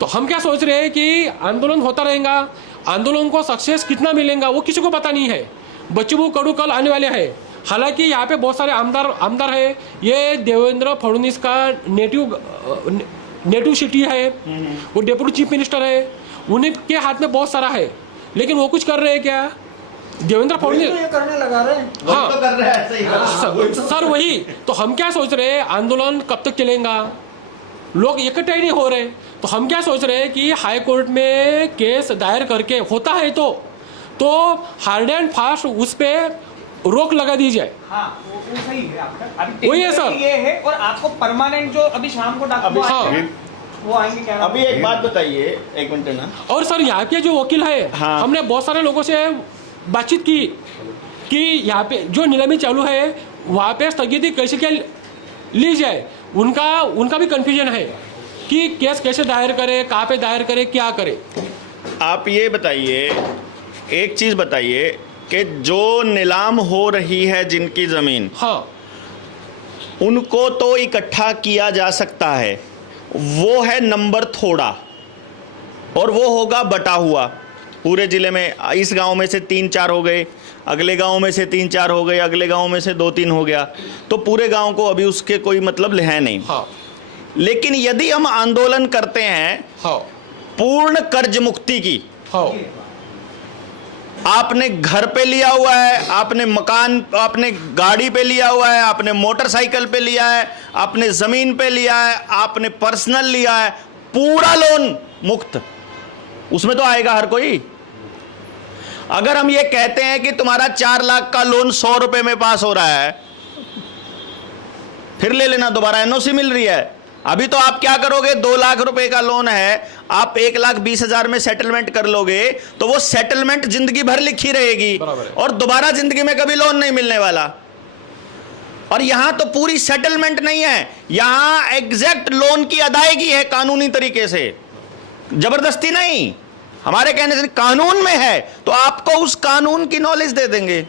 तो हम क्या सोच रहे हैं कि आंदोलन होता रहेगा, आंदोलन को सक्सेस कितना मिलेगा वो किसी को पता नहीं है। बच्चू कड़ू कल आने वाले हैं। हालांकि यहाँ पे बहुत सारे आमदार है, ये देवेंद्र फडणवीस का नेटिव सिटी है, वो डेप्यूटी चीफ मिनिस्टर है, उन्हीं के हाथ में बहुत सारा है, लेकिन वो कुछ कर रहे हैं क्या? देवेंद्र फडणवीस ये करने लगा रहे हैं। हाँ तो कर रहे हैं ऐसे ही। सर वही तो हम क्या सोच रहे हैं, आंदोलन कब तक चलेगा, लोग इकट्ठे ही नहीं हो रहे। तो हम क्या सोच रहे हैं कि हाई कोर्ट में केस दायर करके होता है तो हार्ड एंड फास्ट उस पे रोक लगा दी जाए। हाँ वो सही है आपका। अभी वही है सर। टेक्निकली ये है, और आपको परमानेंट जो अभी शाम को डॉक्टर हाँ। वो आएंगे क्या? अभी एक बात बताइए, एक मिनट ना। और सर यहाँ के जो वकील है, हाँ। हमने बहुत सारे लोगों से बातचीत की कि यहाँ पे जो नीलामी चालू है वहाँ पे स्थगिति कैसे क्या ली जाए। उनका भी कंफ्यूजन है कि केस कैसे दायर करे, कहाँ पे दायर करे, क्या करे। आप ये बताइए, एक चीज बताइए कि जो नीलाम हो रही है जिनकी जमीन, हाँ उनको तो इकट्ठा किया जा सकता है, वो है नंबर थोड़ा, और वो होगा बटा हुआ पूरे जिले में। इस गांव में से 3-4 हो गए, अगले गांव में से 3-4 हो गए, अगले गांव में से 2-3 हो गया, तो पूरे गांव को अभी उसके कोई मतलब है नहीं। हाँ। लेकिन यदि हम आंदोलन करते हैं हाँ। पूर्ण कर्ज मुक्ति की, हाँ। आपने घर पे लिया हुआ है, आपने मकान, आपने गाड़ी पे लिया हुआ है, आपने मोटरसाइकिल पे लिया है, आपने जमीन पे लिया है, आपने पर्सनल लिया है, पूरा लोन मुक्त, उसमें तो आएगा हर कोई। अगर हम ये कहते हैं कि तुम्हारा 4 लाख का लोन 100 रुपए में पास हो रहा है, फिर ले लेना, दोबारा एनओसी मिल रही है। अभी तो आप क्या करोगे, 2 लाख रुपए का लोन है, आप 1,20,000 में सेटलमेंट कर लोगे, तो वो सेटलमेंट जिंदगी भर लिखी रहेगी और दोबारा जिंदगी में कभी लोन नहीं मिलने वाला। और यहां तो पूरी सेटलमेंट नहीं है, यहां एग्जैक्ट लोन की अदायगी है कानूनी तरीके से, जबरदस्ती नहीं, हमारे कहने से कानून में है। तो आपको उस कानून की नॉलेज दे देंगे,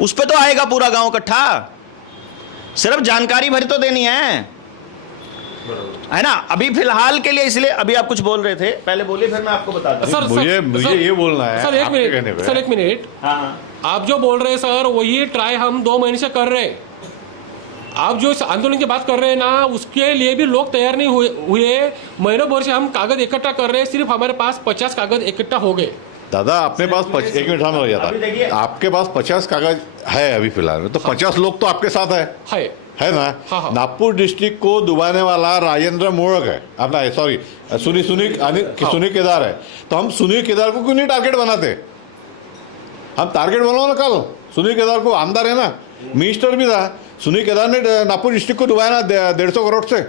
उस पे तो आएगा पूरा गांव इकट्ठा, सिर्फ जानकारी भरी तो देनी है ना। अभी फिलहाल के लिए, इसलिए अभी आप कुछ बोल रहे थे, पहले बोलिए फिर मैं आपको बताता हूं। मुझे ये बोलना है सर, एक आपके कहने मिनट पे। Sir, 1 minute. हाँ, आप जो बोल रहे हैं सर, वही ट्राई हम 2 महीने से कर रहे हैं। आप जो इस आंदोलन की बात कर रहे हैं ना, उसके लिए भी लोग तैयार नहीं हुए। महीनों भर से हम कागज इकट्ठा कर रहे हैं, सिर्फ हमारे पास 50 कागज इकट्ठा हो गए। दादा अपने पास 1 मिनट सामने हो जाता, आपके पास 50 कागज है अभी फिलहाल में, तो 50 लोग तो आपके साथ है ना। हाँ। नागपुर डिस्ट्रिक्ट को डुबाने वाला राजेंद्र मोड़क है अपना, सॉरी सुनील केदार है। तो हम सुनील केदार को क्यों नहीं टारगेट बनाते? हम टारगेट बनाओ ना, कल सुनील केदार को, आमदार है ना, मिनिस्टर भी था। सुनील केदार ने नागपुर डिस्ट्रिक्ट को डुबाया ना 150 करोड़ से,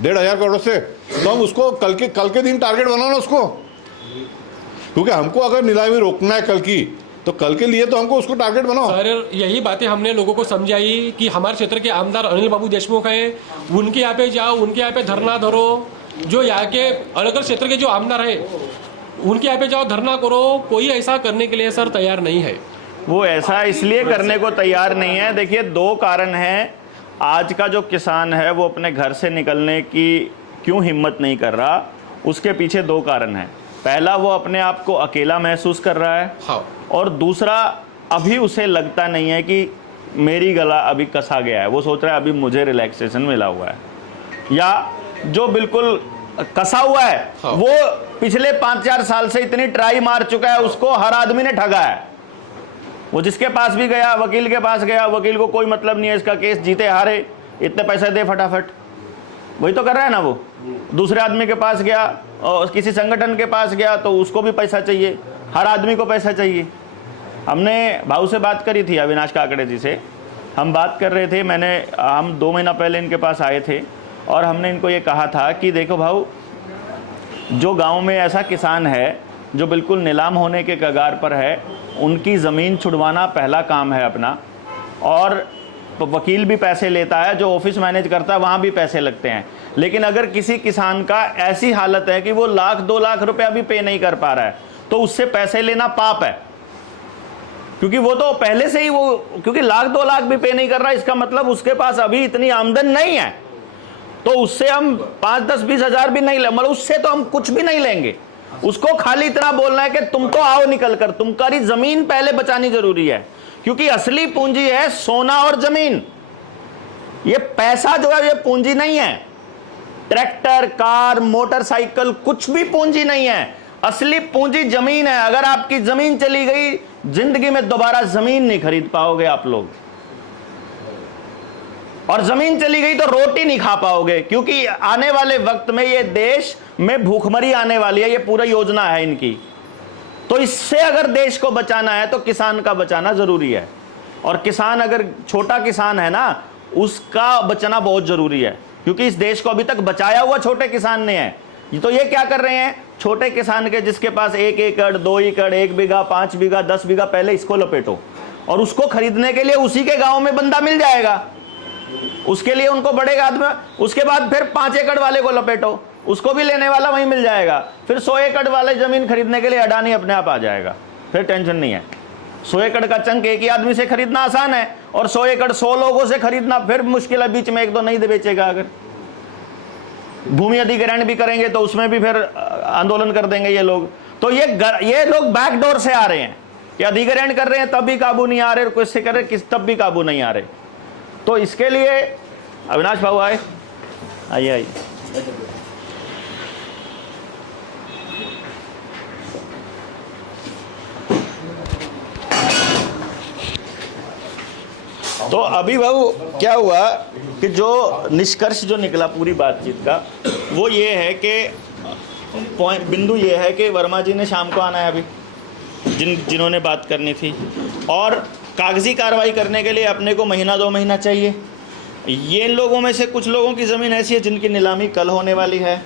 1,500 करोड़ से। तो हम उसको कल के दिन टारगेट बनाओ ना उसको, क्योंकि हमको अगर नीलामी रोकना है कल की, तो कल के लिए तो हमको उसको टारगेट बनाओ। सर, यही बातें हमने लोगों को समझाई कि हमारे क्षेत्र के आमदार अनिल बाबू देशमुख हैं, उनके यहाँ पे जाओ, उनके यहाँ पे धरना धरो। जो यहाँ के अलग अलग क्षेत्र के जो आमदार हैं, उनके यहाँ पे जाओ, धरना करो। कोई ऐसा करने के लिए सर तैयार नहीं है। वो ऐसा इसलिए करने को तैयार नहीं है, देखिए 2 कारण हैं। आज का जो किसान है वो अपने घर से निकलने की क्यों हिम्मत नहीं कर रहा, उसके पीछे 2 कारण हैं। पहला, वो अपने आप को अकेला महसूस कर रहा है। हाँ। और दूसरा, अभी उसे लगता नहीं है कि मेरी गला अभी कसा गया है, वो सोच रहा है अभी मुझे रिलैक्सेशन मिला हुआ है। या जो बिल्कुल कसा हुआ है, हाँ। वो पिछले 5-4 साल से इतनी ट्राई मार चुका है, उसको हर आदमी ने ठगा है। वो जिसके पास भी गया, वकील के पास गया, वकील को कोई मतलब नहीं है इसका केस जीते हारे, इतने पैसे दे फटाफट, वही तो कर रहा है ना। वो दूसरे आदमी के पास गया और किसी संगठन के पास गया तो उसको भी पैसा चाहिए, हर आदमी को पैसा चाहिए। हमने भाऊ से बात करी थी, अविनाश काकड़े जी से हम बात कर रहे थे, हम 2 महीना पहले इनके पास आए थे और हमने इनको ये कहा था कि देखो भाऊ, जो गांव में ऐसा किसान है जो बिल्कुल नीलाम होने के कगार पर है, उनकी ज़मीन छुड़वाना पहला काम है अपना। और वकील भी पैसे लेता है, जो ऑफिस मैनेज करता है वहाँ भी पैसे लगते हैं। लेकिन अगर किसी किसान का ऐसी हालत है कि वो 1,00,000-2 लाख रुपया भी पे नहीं कर पा रहा है, तो उससे पैसे लेना पाप है। क्योंकि वो तो पहले से ही क्योंकि 1,00,000-2 लाख भी पे नहीं कर रहा, इसका मतलब उसके पास अभी इतनी आमदन नहीं है। तो उससे हम 5-10-20 हज़ार भी नहीं ले, मतलब उससे तो हम कुछ भी नहीं लेंगे। उसको खाली इतना बोलना है कि तुम तो आओ निकल कर, तुम्हारी जमीन पहले बचानी जरूरी है, क्योंकि असली पूंजी है सोना और जमीन। ये पैसा जो है ये पूंजी नहीं है, ट्रैक्टर, कार, मोटरसाइकिल कुछ भी पूंजी नहीं है। असली पूंजी जमीन है। अगर आपकी जमीन चली गई, जिंदगी में दोबारा जमीन नहीं खरीद पाओगे आप लोग, और जमीन चली गई तो रोटी नहीं खा पाओगे, क्योंकि आने वाले वक्त में ये देश में भूखमरी आने वाली है। ये पूरा योजना है इनकी। तो इससे अगर देश को बचाना है तो किसान का बचाना जरूरी है, और किसान अगर छोटा किसान है ना, उसका बचना बहुत जरूरी है, क्योंकि इस देश को अभी तक बचाया हुआ छोटे किसान ने है। तो ये क्या कर रहे हैं, छोटे किसान के जिसके पास 1 एकड़ 2 एकड़ 1 बीघा 5 बीघा 10 बीघा, पहले इसको लपेटो, और उसको खरीदने के लिए उसी के गांव में बंदा मिल जाएगा, उसके लिए उनको बढ़ेगा आदमी। उसके बाद फिर 5 एकड़ वाले को लपेटो, उसको भी लेने वाला वहीं मिल जाएगा। फिर 100 एकड़ वाले जमीन खरीदने के लिए अडानी अपने आप आ जाएगा, फिर टेंशन नहीं है। 100 एकड़ का चंक एक ही आदमी से खरीदना आसान है, और 100 एकड़ 100 लोगों से खरीदना फिर मुश्किल है, बीच में एक दो नहीं बेचेगा। अगर भूमि अधिग्रहण भी करेंगे तो उसमें भी फिर आंदोलन कर देंगे ये लोग। तो ये लोग बैकडोर से आ रहे हैं कि अधिग्रहण कर रहे हैं तब भी काबू नहीं आ रहे, और किससे कर रहे किस तब भी काबू नहीं आ रहे। तो इसके लिए अविनाश बाबू आए, आइए। तो अभी बाबू क्या हुआ कि जो निष्कर्ष जो निकला पूरी बातचीत का, वो ये है कि बिंदु ये है कि वर्मा जी ने शाम को आना है अभी, जिन्होंने बात करनी थी, और कागजी कार्रवाई करने के लिए अपने को महीना 2 महीना चाहिए। ये लोगों में से कुछ लोगों की ज़मीन ऐसी है जिनकी नीलामी कल होने वाली है,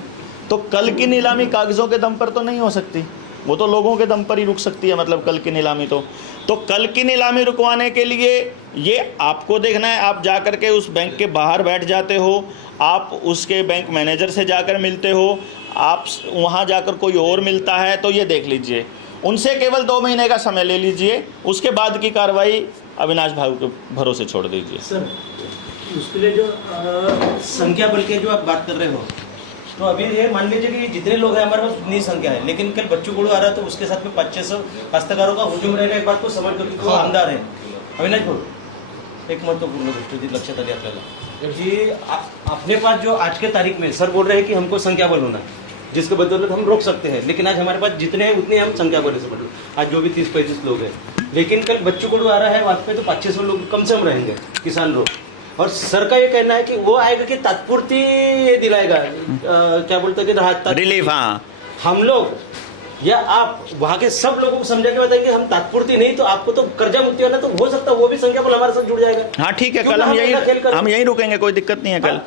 तो कल की नीलामी कागज़ों के दम पर तो नहीं हो सकती, वो तो लोगों के दम पर ही रुक सकती है, मतलब कल की नीलामी। तो कल की नीलामी रुकवाने के लिए ये आपको देखना है, आप जा कर के उस बैंक के बाहर बैठ जाते हो, आप उसके बैंक मैनेजर से जाकर मिलते हो, आप वहाँ जाकर कोई और मिलता है, तो ये देख लीजिए। उनसे केवल 2 महीने का समय ले लीजिए, उसके बाद की कार्रवाई अविनाश भाई के भरोसे छोड़ दीजिए। सर, उसके लिए जो संख्या बल के जो आप बात कर रहे हो, तो अभी ये मान लीजिए कि जितने लोग हैं हमारे पास उतनी संख्या है, लेकिन कल बच्चू गुड़ू आ रहा है तो उसके साथ में 500 काश्तकारों का हुजूम रहेगा। एक बात को समझ लो कि वो आमदार है। अविनाश भाऊ, एक महत्वपूर्ण गोष्ट लक्षात आली आपल्याला जी, अपने पास जो आज के तारीख में सर बोल रहे हैं कि हमको संख्या बल होना है, जिसके बदौलत हम रोक सकते हैं, लेकिन आज हमारे पास जितने हैं उतने हम संख्या बल से बदल, आज जो भी 30-35 लोग हैं, लेकिन कल बच्चू गुड़ू आ रहा है वहाँ पे तो 500 लोग कम से कम रहेंगे किसान लोग। और सर का ये कहना है कि वो आएगा कि तात्पुरती ये दिलाएगा, क्या बोलते हैं कि राहत रिलीफ। हाँ, हम लोग या आप वहाँ के सब लोगों को समझा के बताएंगे हम तात्पुरती नहीं तो आपको तो कर्जा मुक्ति होना, तो हो सकता है वो भी संख्या बल हमारे साथ जुड़ जाएगा। हाँ ठीक है, कल हम यहीं रुकेंगे, कोई दिक्कत नहीं है कल।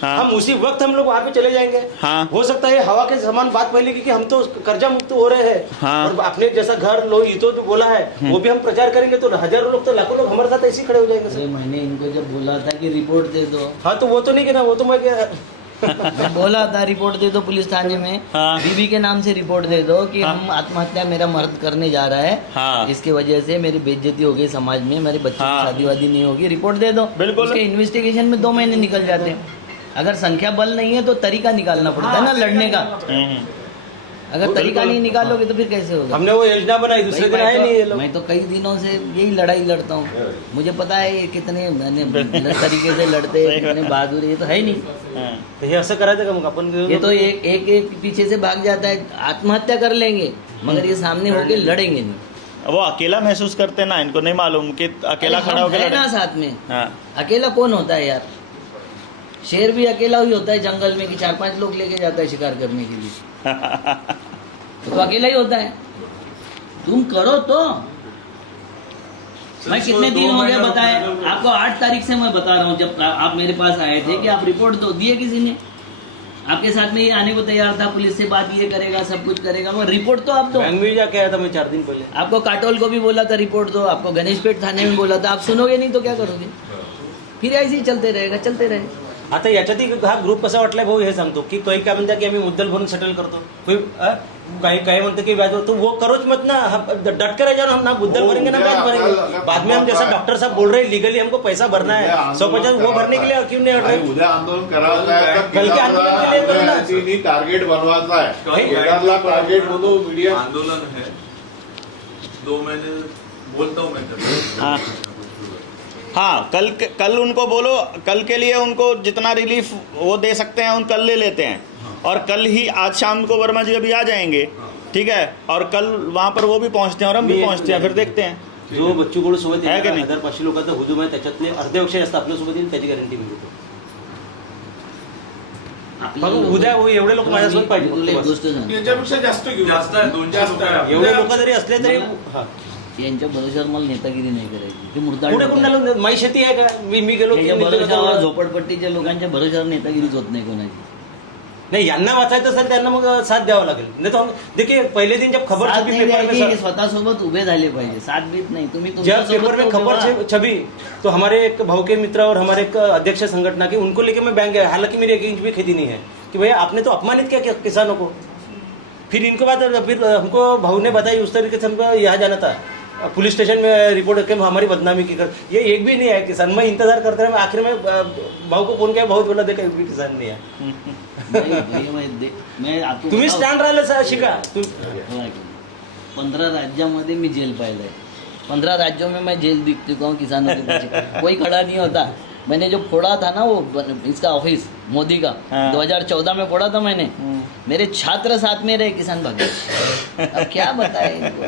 हाँ। हम उसी वक्त हम लोग वहाँ पे चले जाएंगे। हाँ। हो सकता है हवा के समान बात फैलेगी कि हम तो कर्जा मुक्त हो रहे हैं। हाँ। और अपने जैसा घर लोग ये तो जो बोला है वो भी हम प्रचार करेंगे, तो हजारों लोग तो लाखों लोग हमारे साथ ऐसे ही खड़े हो जाएंगे। मैंने इनको जब बोला था कि रिपोर्ट दे दो, हाँ तो वो तो नहीं कहना, वो तो मैं क्या मैं बोला था रिपोर्ट दे दो पुलिस थाने में। हाँ। बीबी के नाम से रिपोर्ट दे दो कि हम आत्महत्या मेरा मर्द करने जा रहा है। हाँ। इसकी वजह से मेरी बेइज्जती हो गई समाज में, मेरे बच्चे की शादी वादी नहीं होगी, रिपोर्ट दे दो। बिल्कुल। उसके इन्वेस्टिगेशन में 2 महीने निकल जाते हैं। अगर संख्या बल नहीं है तो तरीका निकालना पड़ता है ना लड़ने का। अगर तरीका नहीं निकालोगे तो फिर कैसे होगा। हमने वो योजना बनाई, दूसरे दिन आए नहीं ये लोग। मैं तो कई दिनों से यही लड़ाई लड़ता हूँ, मुझे पता है ये कितने तरीके से लड़ते हैं, कितने बहादुर, ये तो है नहीं। तो ये ऐसा कराते हम अपन, ये तो एक पीछे से भाग जाता है, आत्महत्या कर लेंगे मगर ये सामने होके लड़ेंगे नहीं। वो अकेला महसूस करते हैं ना, इनको नहीं मालूम कि अकेला खड़ा होकर ना साथ में। हाँ। अकेला कौन होता है यार, शेर भी अकेला ही होता है जंगल में कि 4-5 लोग लेके जाता है शिकार करने के लिए। तो अकेला ही होता है। तुम करो तो। मैं कितने दिन हो गया बताए आपको, 8 तारीख से मैं बता रहा हूँ, जब आप मेरे पास आए थे कि आप रिपोर्ट दो, दिए किसी ने? आपके साथ में ये आने को तैयार था, पुलिस से बात ये करेगा, सब कुछ करेगा, मगर रिपोर्ट तो आप दो। बैंक में जाके आया था मैं 4 दिन पहले। आपको काटोल को भी बोला था रिपोर्ट दो, आपको गणेशपेठ थाने में बोला था, आप सुनोगे नहीं तो क्या करोगे? फिर ऐसे ही चलते रहेगा, चलते रहे। आता याच्यातही हा ग्रुप कसा वाटलाय भाऊ हे सांगतो की काही काय म्हणतात की आम्ही मुद्दल भरून सेटल करतो, कोई काही म्हणतो की व्याज, तो वो करोच मत ना, डट कर जाओ, हम ना मुद्दल भरेंगे ना ब्याज भरेंगे। बाद में हम जैसा डॉक्टर साहब बोल रहे हैं लीगली हमको पैसा भरना है 150, वो भरने के लिए क्यों नहीं हट रहे? उद्या आंदोलन करायचं आहे, कल के आंदोलन के लिए करो ना। टार्गेट बनवायचा आहे, 11 टार्गेट बोलो मीडिया आंदोलन है 2 महीने बोलता हूँ मैं। हाँ, कल उनको बोलो, कल के लिए उनको जितना रिलीफ वो दे सकते हैं उन कल ले लेते हैं। और कल ही, आज शाम को वर्मा जी अभी आ जाएंगे, ठीक है, और कल वहाँ पर वो भी पहुँचते हैं और हम भी पहुँचते हैं, फिर देखते हैं। जो बच्चू गोड सोबत 1500 लोकांचा हुजूम आहे त्याच्यातले अर्धे अक्षय असतात आपल्यासोबत येईल, त्याची गॅरंटी मी देतो। उद्या एवढे लोक माझ्यासोबत तुला एक पाहिजे गोष्ट सांग, याच्यापेक्षा जास्त घेऊ जास्त आहे 200 रुपये एवढे लोक जरी असले तरी हा. यांच्या भरोशावर मला नेतागिरी नाही करायची. ते मुर्दाड पुढे लोकं कोणाला आहेत. माई शेती आहे का मी गेलो की यांच्या भरोशावर नाही झोपडपट्टीच्या लोकांच्या भरोशावर नेतागिरीच होत नाही कोणाची. यांना वाचायचं असेल त्यांना मग साथ द्यावा लागेल. नहीं तो देखिए पहले दिन जब खबर साथ छपी नाही पेपर में द्यायची, सर, स्वतःसोबत उभे झाले पाहिजे. साथ बीत नाही. तुम्ही जब तुमच्यासोबत पेपर में उभे खबर व्हा. छपी तो हमारे एक भाव के मित्र और हमारे एक अध्यक्ष संगठन के उनको लेके मैं बैंक गया. हालांकि मेरी 1 इंच भी खेती नहीं है कि भैया आपने तो अपमानित किया किसानों को. फिर इनके बाद फिर हमको भाव ने बताई उस तरीके से हमको यहाँ जाना था पुलिस स्टेशन में रिपोर्ट करके हमारी बदनामी की कर. ये एक भी नहीं है किसान. मैं इंतजार करते रहा. मैं आखिर में भाव को फोन किया. भाव बोला देखा एक भी किसान नहीं है. तुम्ही स्टँड राहिलं शिका. 15 राज्यामध्ये मी जेल पाहिलंय. 15 राज्यों में मैं जेल दिख चुका हूँ किसानों के पीछे. कोई खड़ा नहीं होता. मैंने जो फोड़ा था ना वो इसका ऑफिस मोदी का 2014 में फोड़ा था मैंने. मेरे छात्र साथ में रहे, किसान भागे. अब क्या बताए इनको.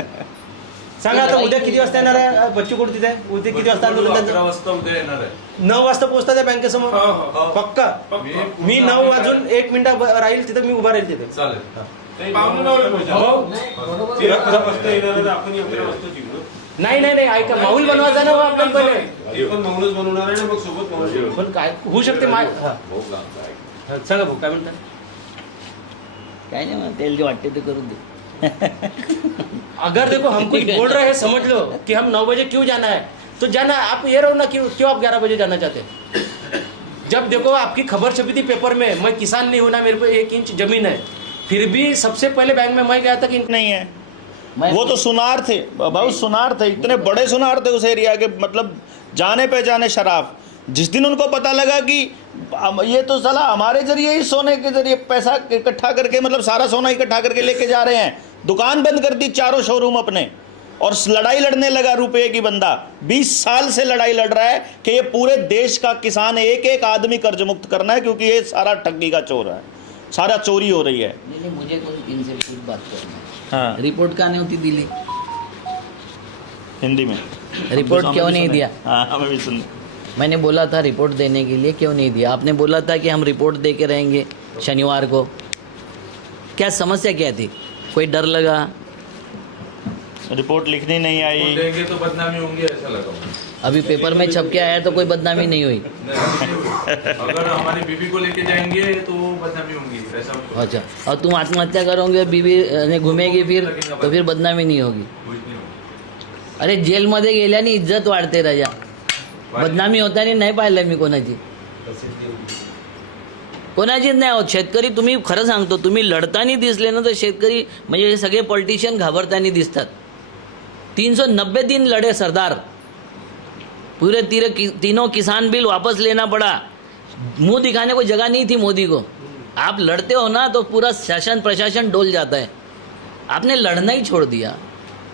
सांगा आता उद्या किती वाजता येणार आहे बच्चू कडू तिथे. उद्या किती वाजता 11 वाजता उद्या येणार आहे. 9 वाजता पोहोचता त्या बँकेसमोर पक्का. मी 9 वाजून 1 मिनिट राहील तिथे. मी उभा राहील तिथे. चालेल. नाही नाही नाही ऐका माऊल बनवायचा ना आपण पहिले. पण माऊलच बनवणार आहे ना मग सोबत माऊल. पण काय होऊ शकते सांगा भाऊ काय म्हणता. काय नाही मग तेल जे वाटते ते करून दे. अगर देखो हम कुछ बोल रहे हैं समझ लो कि हम 9 बजे क्यों जाना है तो जाना है. आप ये रहो ना क्यों आप 11 बजे जाना चाहते हैं. जब देखो आपकी खबर छपी थी पेपर में. मैं किसान नहीं हूं ना, मेरे पे 1 इंच जमीन है. फिर भी सबसे पहले बैंक में मैं गया था कि नहीं है. वो तो सुनार थे बहुत सुनार थे. इतने बड़े सुनार थे उस एरिया के. मतलब जाने पहचाने शराफ. जिस दिन उनको पता लगा कि ये तो साला हमारे जरिए ही सोने के जरिए पैसा इकट्ठा करके मतलब सारा सोना इकट्ठा करके लेके जा रहे हैं. दुकान बंद कर दी चारों शोरूम अपने और लड़ाई लड़ने लगा रुपए की बंदा. 20 साल से लड़ाई लड़ रहा है कि ये पूरे देश का किसान एक एक आदमी कर्ज मुक्त करना है क्योंकि ये सारा ठगी का चोर है. सारा चोरी हो रही है. नहीं मुझे कोई इनसे कुछ बात करना है. हाँ. रिपोर्ट का नहीं होती दिल्ली हिंदी में रिपोर्ट क्यों नहीं दिया. हाँ हमें भी सुन. मैंने बोला था रिपोर्ट देने के लिए, क्यों नहीं दिया. आपने बोला था कि हम रिपोर्ट दे के रहेंगे शनिवार को. क्या समस्या क्या थी. कोई डर लगा. रिपोर्ट लिखनी नहीं आई. देंगे तो बदनामी होंगी ऐसा लगा. अभी पेपर में छप के आया तो कोई बदनामी नहीं हुई. अगर हमारी बीबी को लेके जाएंगे तो बदनामी होंगी ऐसा. अच्छा और तुम आत्महत्या करोगे बीबी घूमेगी फिर तो फिर बदनामी नहीं होगी. अरे जेलमध्ये गेल्याने इज्जत वाढते राजा. बदनामी होताना नाही पाहिलं मी कोणाची. कोणाचीच नाही होत. शेतकरी तुम्ही खरं सांगतो तुम्ही लढताना दिसले ना तर शेतकरी म्हणजे हे सगळे पॉलिटिशियन घाबरताना दिसतात. 390 दिन लड़े सरदार. पूरे तीनों किसान बिल वापस लेना पड़ा. मुंह दिखाने को जगह नहीं थी मोदी को. आप लड़ते हो ना तो पूरा शासन प्रशासन डोल जाता है. आपने लड़ना ही छोड़ दिया.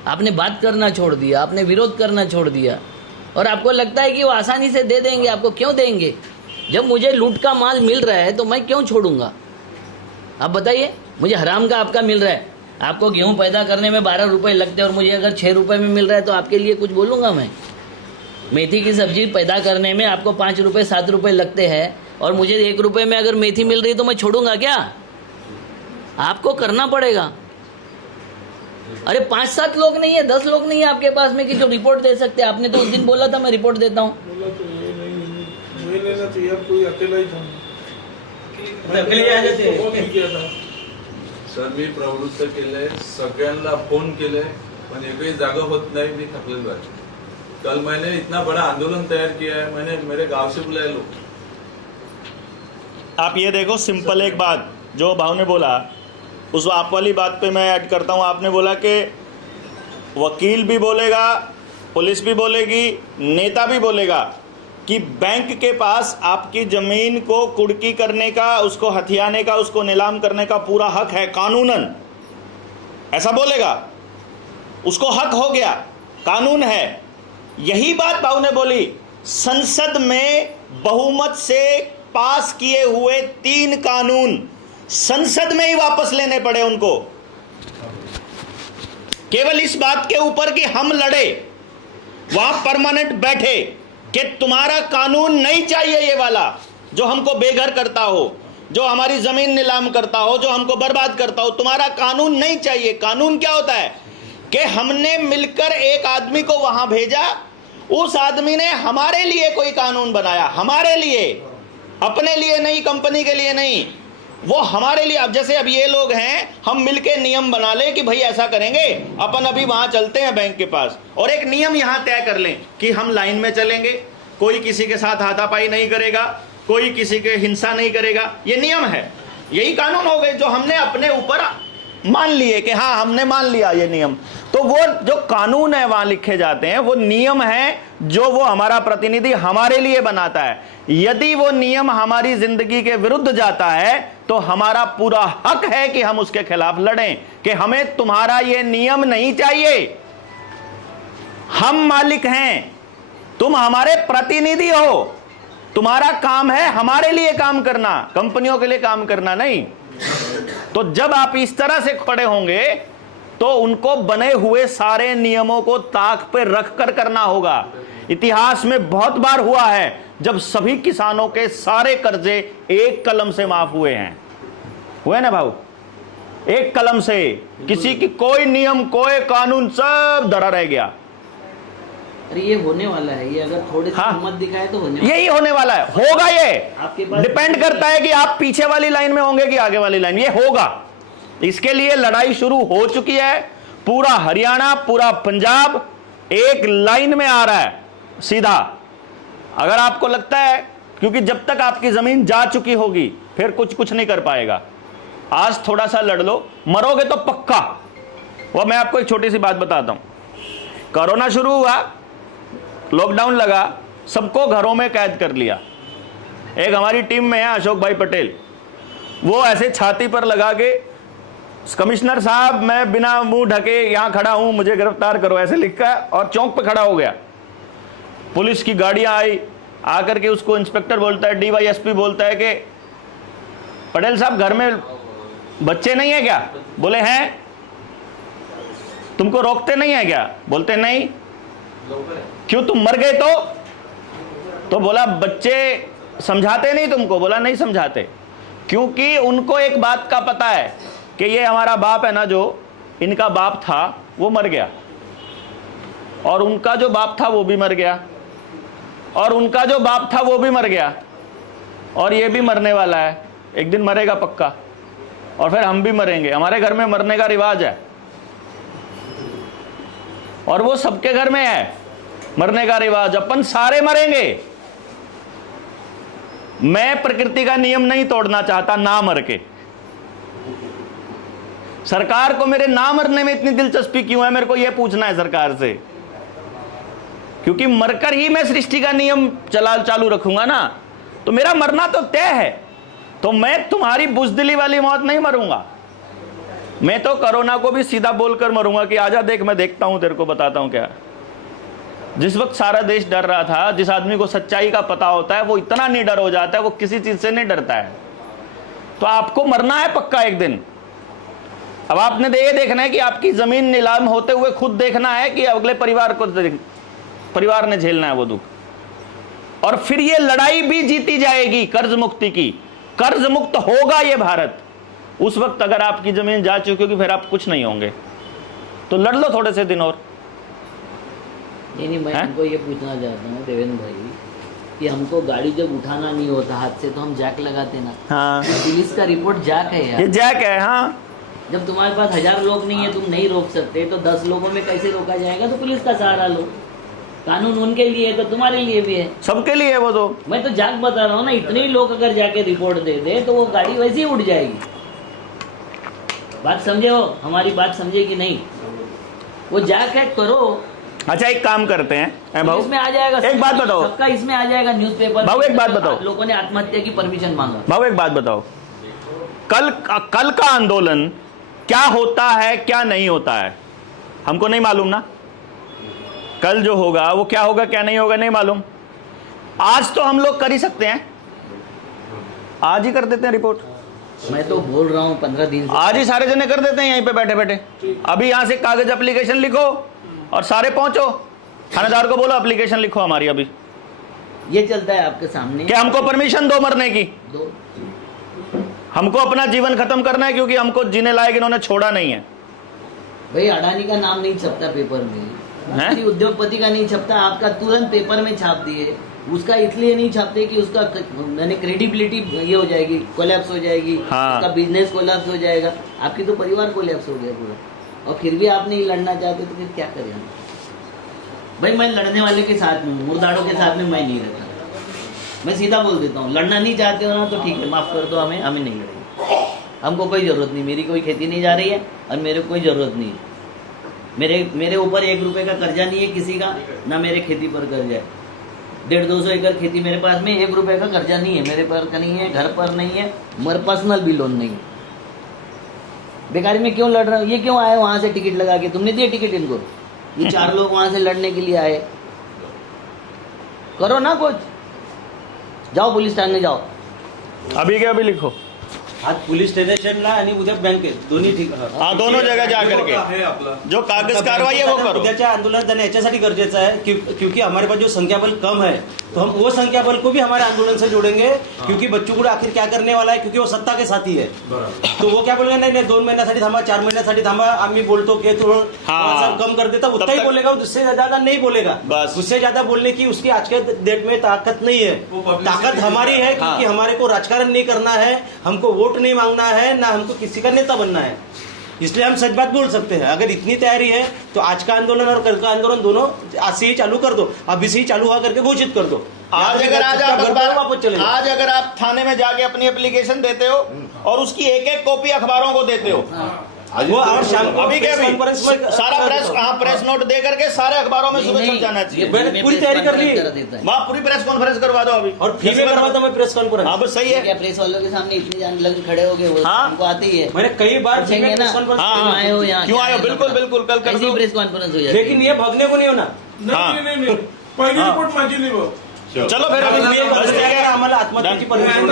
आपने बात करना छोड़ दिया. आपने विरोध करना छोड़ दिया. और आपको लगता है कि वो आसानी से दे देंगे. आपको क्यों देंगे. जब मुझे लूट का माल मिल रहा है तो मैं क्यों छोड़ूंगा. आप बताइए. मुझे हराम का आपका मिल रहा है. आपको गेहूं पैदा करने में 12 रुपए लगते हैं और मुझे अगर 6 रुपए में मिल रहा है तो आपके लिए कुछ बोलूँगा मैं. मेथी की सब्जी पैदा करने में आपको 5 रुपए 7 रुपए लगते हैं और मुझे 1 रुपए में अगर मेथी मिल रही तो मैं छोड़ूंगा क्या. आपको करना पड़ेगा. अरे 5-7 लोग नहीं है, 10 लोग नहीं है आपके पास में कि जो रिपोर्ट दे सकते. आपने तो उस दिन बोला था मैं रिपोर्ट देता हूँ. सर मी प्रवृत्त केलंय. सगळ्यांना फोन केले पण एकही जागा होत नाही. मी थकलेलो आहे. कल मैंने इतना बड़ा आंदोलन तैयार किया है. मैंने मेरे गांव से बुलाए लोग. आप ये देखो सिंपल एक बात जो भाव ने बोला उस आप वाली बात पे मैं ऐड करता हूँ. आपने बोला कि वकील भी बोलेगा, पुलिस भी बोलेगी, नेता भी बोलेगा कि बैंक के पास आपकी ज़मीन को कुड़की करने का, उसको हथियाने का, उसको नीलाम करने का पूरा हक है कानूनन. ऐसा बोलेगा. उसको हक हो गया. कानून है. यही बात भाव ने बोली. संसद में बहुमत से पास किए हुए 3 कानून संसद में ही वापस लेने पड़े उनको. केवल इस बात के ऊपर कि हम लड़े, वहां परमानेंट बैठे कि तुम्हारा कानून नहीं चाहिए ये वाला जो हमको बेघर करता हो. जो हमारी जमीन नीलाम करता हो, जो हमको बर्बाद करता हो। तुम्हारा कानून नहीं चाहिए। कानून क्या होता है कि हमने मिलकर एक आदमी को वहां भेजा, उस आदमी ने हमारे लिए कोई कानून बनाया, हमारे लिए, अपने लिए नहीं, कंपनी के लिए नहीं, वो हमारे लिए। अब जैसे अब ये लोग हैं, हम मिलके नियम बना लें कि भाई ऐसा करेंगे, अपन अभी वहां चलते हैं बैंक के पास और एक नियम यहां तय कर लें कि हम लाइन में चलेंगे, कोई किसी के साथ हाथापाई नहीं करेगा, कोई किसी के हिंसा नहीं करेगा। ये नियम है, यही कानून हो गए जो हमने अपने ऊपर मान लिए कि हाँ हमने मान लिया ये नियम। तो वो जो कानून है वहां लिखे जाते हैं, वो नियम है जो वो हमारा प्रतिनिधि हमारे लिए बनाता है। यदि वो नियम हमारी जिंदगी के विरुद्ध जाता है तो हमारा पूरा हक है कि हम उसके खिलाफ लड़ें कि हमें तुम्हारा ये नियम नहीं चाहिए। हम मालिक हैं, तुम हमारे प्रतिनिधि हो, तुम्हारा काम है हमारे लिए काम करना, कंपनियों के लिए काम करना नहीं। तो जब आप इस तरह से खड़े होंगे तो उनको बने हुए सारे नियमों को ताक पे रखकर करना होगा। इतिहास में बहुत बार हुआ है जब सभी किसानों के सारे कर्जे एक कलम से माफ हुए हैं, हुए ना भाऊ, एक कलम से, किसी की कोई नियम कोई कानून सब धरा रह गया। अरे ये होने वाला है, ये अगर थोड़ी सी हिम्मत दिखाए तो यही होने वाला है, होगा। ये आपके पास डिपेंड करता है कि आप पीछे वाली लाइन में होंगे कि आगे वाली लाइन। ये होगा, इसके लिए लड़ाई शुरू हो चुकी है। पूरा हरियाणा, पूरा पंजाब एक लाइन में आ रहा है सीधा। अगर आपको लगता है, क्योंकि जब तक आपकी जमीन जा चुकी होगी फिर कुछ नहीं कर पाएगा। आज थोड़ा सा लड़ लो, मरोगे तो पक्का। वो मैं आपको एक छोटी सी बात बताता हूं। कोरोना शुरू हुआ, लॉकडाउन लगा, सबको घरों में कैद कर लिया। एक हमारी टीम में है अशोक भाई पटेल, वो ऐसे छाती पर लगा के, कमिश्नर साहब मैं बिना मुंह ढके यहां खड़ा हूं, मुझे गिरफ्तार करो, ऐसे लिखा और चौक पे खड़ा हो गया। पुलिस की गाड़ियां आई, आकर के उसको इंस्पेक्टर बोलता है, डीवाईएसपी बोलता है कि पटेल साहब घर में बच्चे नहीं है क्या? बोले हैं। तुमको रोकते नहीं है क्या? बोलते नहीं। क्यों, तुम मर गए तो बोला बच्चे समझाते नहीं तुमको? बोला नहीं समझाते। क्योंकि उनको एक बात का पता है कि ये हमारा बाप है ना, जो इनका बाप था वो मर गया, और उनका जो बाप था वो भी मर गया, और उनका जो बाप था वो भी मर गया, और ये भी मरने वाला है, एक दिन मरेगा पक्का, और फिर हम भी मरेंगे। हमारे घर में मरने का रिवाज है और वो सबके घर में है मरने का रिवाज। अपन सारे मरेंगे। मैं प्रकृति का नियम नहीं तोड़ना चाहता ना मर के। सरकार को मेरे ना मरने में इतनी दिलचस्पी क्यों है, मेरे को यह पूछना है सरकार से। क्योंकि मरकर ही मैं सृष्टि का नियम चालू रखूंगा ना, तो मेरा मरना तो तय है। तो मैं तुम्हारी बुजदिली वाली मौत नहीं मरूंगा। मैं तो कोरोना को भी सीधा बोलकर मरूंगा कि आजा देख, मैं देखता हूं, तेरे को बताता हूं क्या। जिस वक्त सारा देश डर रहा था, जिस आदमी को सच्चाई का पता होता है वो इतना निडर हो जाता है, वो किसी चीज से नहीं डरता है। तो आपको मरना है पक्का एक दिन। अब आपने ये देखना है कि आपकी जमीन नीलाम होते हुए खुद देखना है कि अगले परिवार ने झेलना है वो दुख। और फिर ये लड़ाई भी जीती जाएगी कर्ज मुक्ति की। कर्ज मुक्त होगा ये भारत। उस वक्त अगर आपकी जमीन जा चुकी होगी फिर आप कुछ नहीं होंगे। तो लड़ लो थोड़े से दिन और। नहीं, मैं हमको ये पूछना चाहता हूँ देवेंद्र भाई कि हमको गाड़ी जब उठाना नहीं होता हाथ से तो हम जैक लगाते ना। हाँ, पुलिस का रिपोर्ट जैक है यार। ये जैक है। हाँ, जब तुम्हारे पास 1000 लोग नहीं है, तुम नहीं रोक सकते, तो 10 लोगों में कैसे रोका जाएगा? तो पुलिस का सहारा लो। कानून उनके लिए है तो तुम्हारे लिए भी है, सबके लिए है वो। तो मैं तो जैक बता रहा हूँ ना, इतने ही लोग अगर जाके रिपोर्ट दे दे तो वो गाड़ी वैसे ही उड़ जाएगी। बात समझे हो? हमारी बात समझे कि नहीं? वो जैक है, करो। अच्छा एक काम करते हैं भाऊ, इसमें आ जाएगा। एक बात बताओ, सबका इसमें आ जाएगा न्यूज़पेपर। भाऊ एक बात बताओ, लोगों ने आत्महत्या की परमिशन मांगा। भाऊ एक बात बताओ, कल का आंदोलन क्या होता है क्या नहीं होता है हमको नहीं मालूम ना। कल जो होगा वो क्या होगा क्या नहीं होगा नहीं मालूम। आज तो हम लोग कर ही सकते हैं, आज ही कर देते हैं रिपोर्ट। मैं तो बोल रहा हूँ 15 दिन से आज ही सारे जने कर देते हैं यहीं पे बैठे बैठे। अभी यहाँ से कागज एप्लीकेशन लिखो और सारे पहुंचो, थानेदार को बोलो एप्लीकेशन लिखो हमारी। अभी ये चलता है आपके सामने कि हमको परमिशन दो मरने की। दो हमको अपना जीवन खत्म करना है क्योंकि हमको जीने लायक इन्होंने छोड़ा नहीं है। भाई अडानी का नाम नहीं छपता पेपर में, किसी उद्योगपति का नहीं छपता, आपका तुरंत पेपर में छाप दिए। उसका इसलिए नहीं छापते कि उसका यानी क्रेडिबिलिटी ये हो जाएगी, कोलैप्स हो जाएगी, उसका बिजनेस कोलैप्स हो जाएगा। आपकी तो परिवार कोलैप्स हो गया पूरा, और फिर भी आप नहीं लड़ना चाहते तो फिर क्या करें हम? भाई मैं लड़ने वाले के साथ में हूँ, मुर्दाड़ों के साथ में मैं नहीं रहता। मैं सीधा बोल देता हूँ, लड़ना नहीं चाहते हो ना तो ठीक है, माफ कर दो, हमें नहीं लड़ेंगे। हमको कोई ज़रूरत नहीं, मेरी कोई खेती नहीं जा रही है और मेरे को कोई ज़रूरत नहीं है। मेरे ऊपर 1 रुपए का कर्जा नहीं है किसी का, ना मेरे खेती पर कर्जा है। 150-200 एकड़ खेती मेरे पास में, 1 रुपए का कर्जा नहीं है मेरे पर, नहीं है, घर पर नहीं है, मेरे पर्सनल भी लोन नहीं है। बेकारी में क्यों लड़ रहा हूँ? ये क्यों आए वहां से टिकट लगा के? तुमने दिए टिकट इनको? ये 4 लोग वहां से लड़ने के लिए आए। करो ना कुछ, जाओ पुलिस थाने जाओ, अभी के अभी लिखो। आज पोलीस स्टेशनला आणि उद्या बँकेत दोन्ही ठिकाण, हाँ दोनों जगह जा करके आहे आपला जो कागज कार्रवाई है वो करो। उद्याच्या आंदोलन जाने याच्यासाठी गरजेचं है क्योंकि हमारे पास जो संख्या बल कम है, तो हम वो संख्या बल को भी हमारे आंदोलन से जोड़ेंगे। क्योंकि बच्चों को आखिर क्या करने वाला है, क्योंकि वो सत्ता के साथी है, तो वो क्या बोलेंगे, नहीं 2 महिन्यासाठी थांबा, 4 महिन्यासाठी थांबा, आम्ही बोलतो की थोड़ा कम कर देता, उतना ही बोलेगा, उससे ज्यादा नहीं बोलेगा। बस उससे ज्यादा बोलने की उसकी आज के डेट में ताकत नहीं है। ताकत हमारी है क्योंकि हमारे को राजकारण नहीं करना है, हमको वोट नहीं मांगना है, ना हमको किसी का नेता बनना है, इसलिए हम सच बात बोल सकते हैं। अगर इतनी तैयारी है तो आज का आंदोलन और कल का आंदोलन दोनों आज से ही चालू कर दो, अभी से ही चालू हुआ करके घोषित कर दो। आज अगर वापस चले, आज अगर आप थाने में जाके अपनी एप्लीकेशन देते हो और उसकी एक कॉपी अखबारों को देते हो, वो और शाम को अभी क्या कॉन्फ्रेंस में सारा प्रेस नोट दे करके सारे अखबारों में सुबह चल जाना चाहिए। मैंने पूरी तैयारी कर ली, वहाँ पूरी प्रेस कॉन्फ्रेंस करवा दो अभी, और फ्री में करवा दो मैं प्रेस कॉन्फ्रेंस। हाँ बस सही है। क्या प्रेस वालों के सामने इतनी जान लग खड़े हो गए, वो हमको आते ही है। मैंने कई बार पूछेंगे ना, हाँ, आए हो यहाँ, क्यों आए हो? बिल्कुल बिल्कुल कल कर दो, प्रेस कॉन्फ्रेंस हो जाए। लेकिन ये भगने को नहीं होना। नहीं, पहली रिपोर्ट माझी नहीं वो। चलो फिर आम्हाला आत्महत्याची परमिशन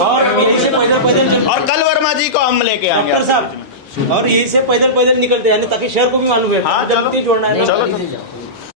और यहीं से पैदल और कल वर्मा जी को हम लेके आएंगे डॉक्टर साहब, और यहीं से पैदल निकलते हैं ताकि शहर को भी मालूम है। हाँ चलो जोड़ना है। चलो।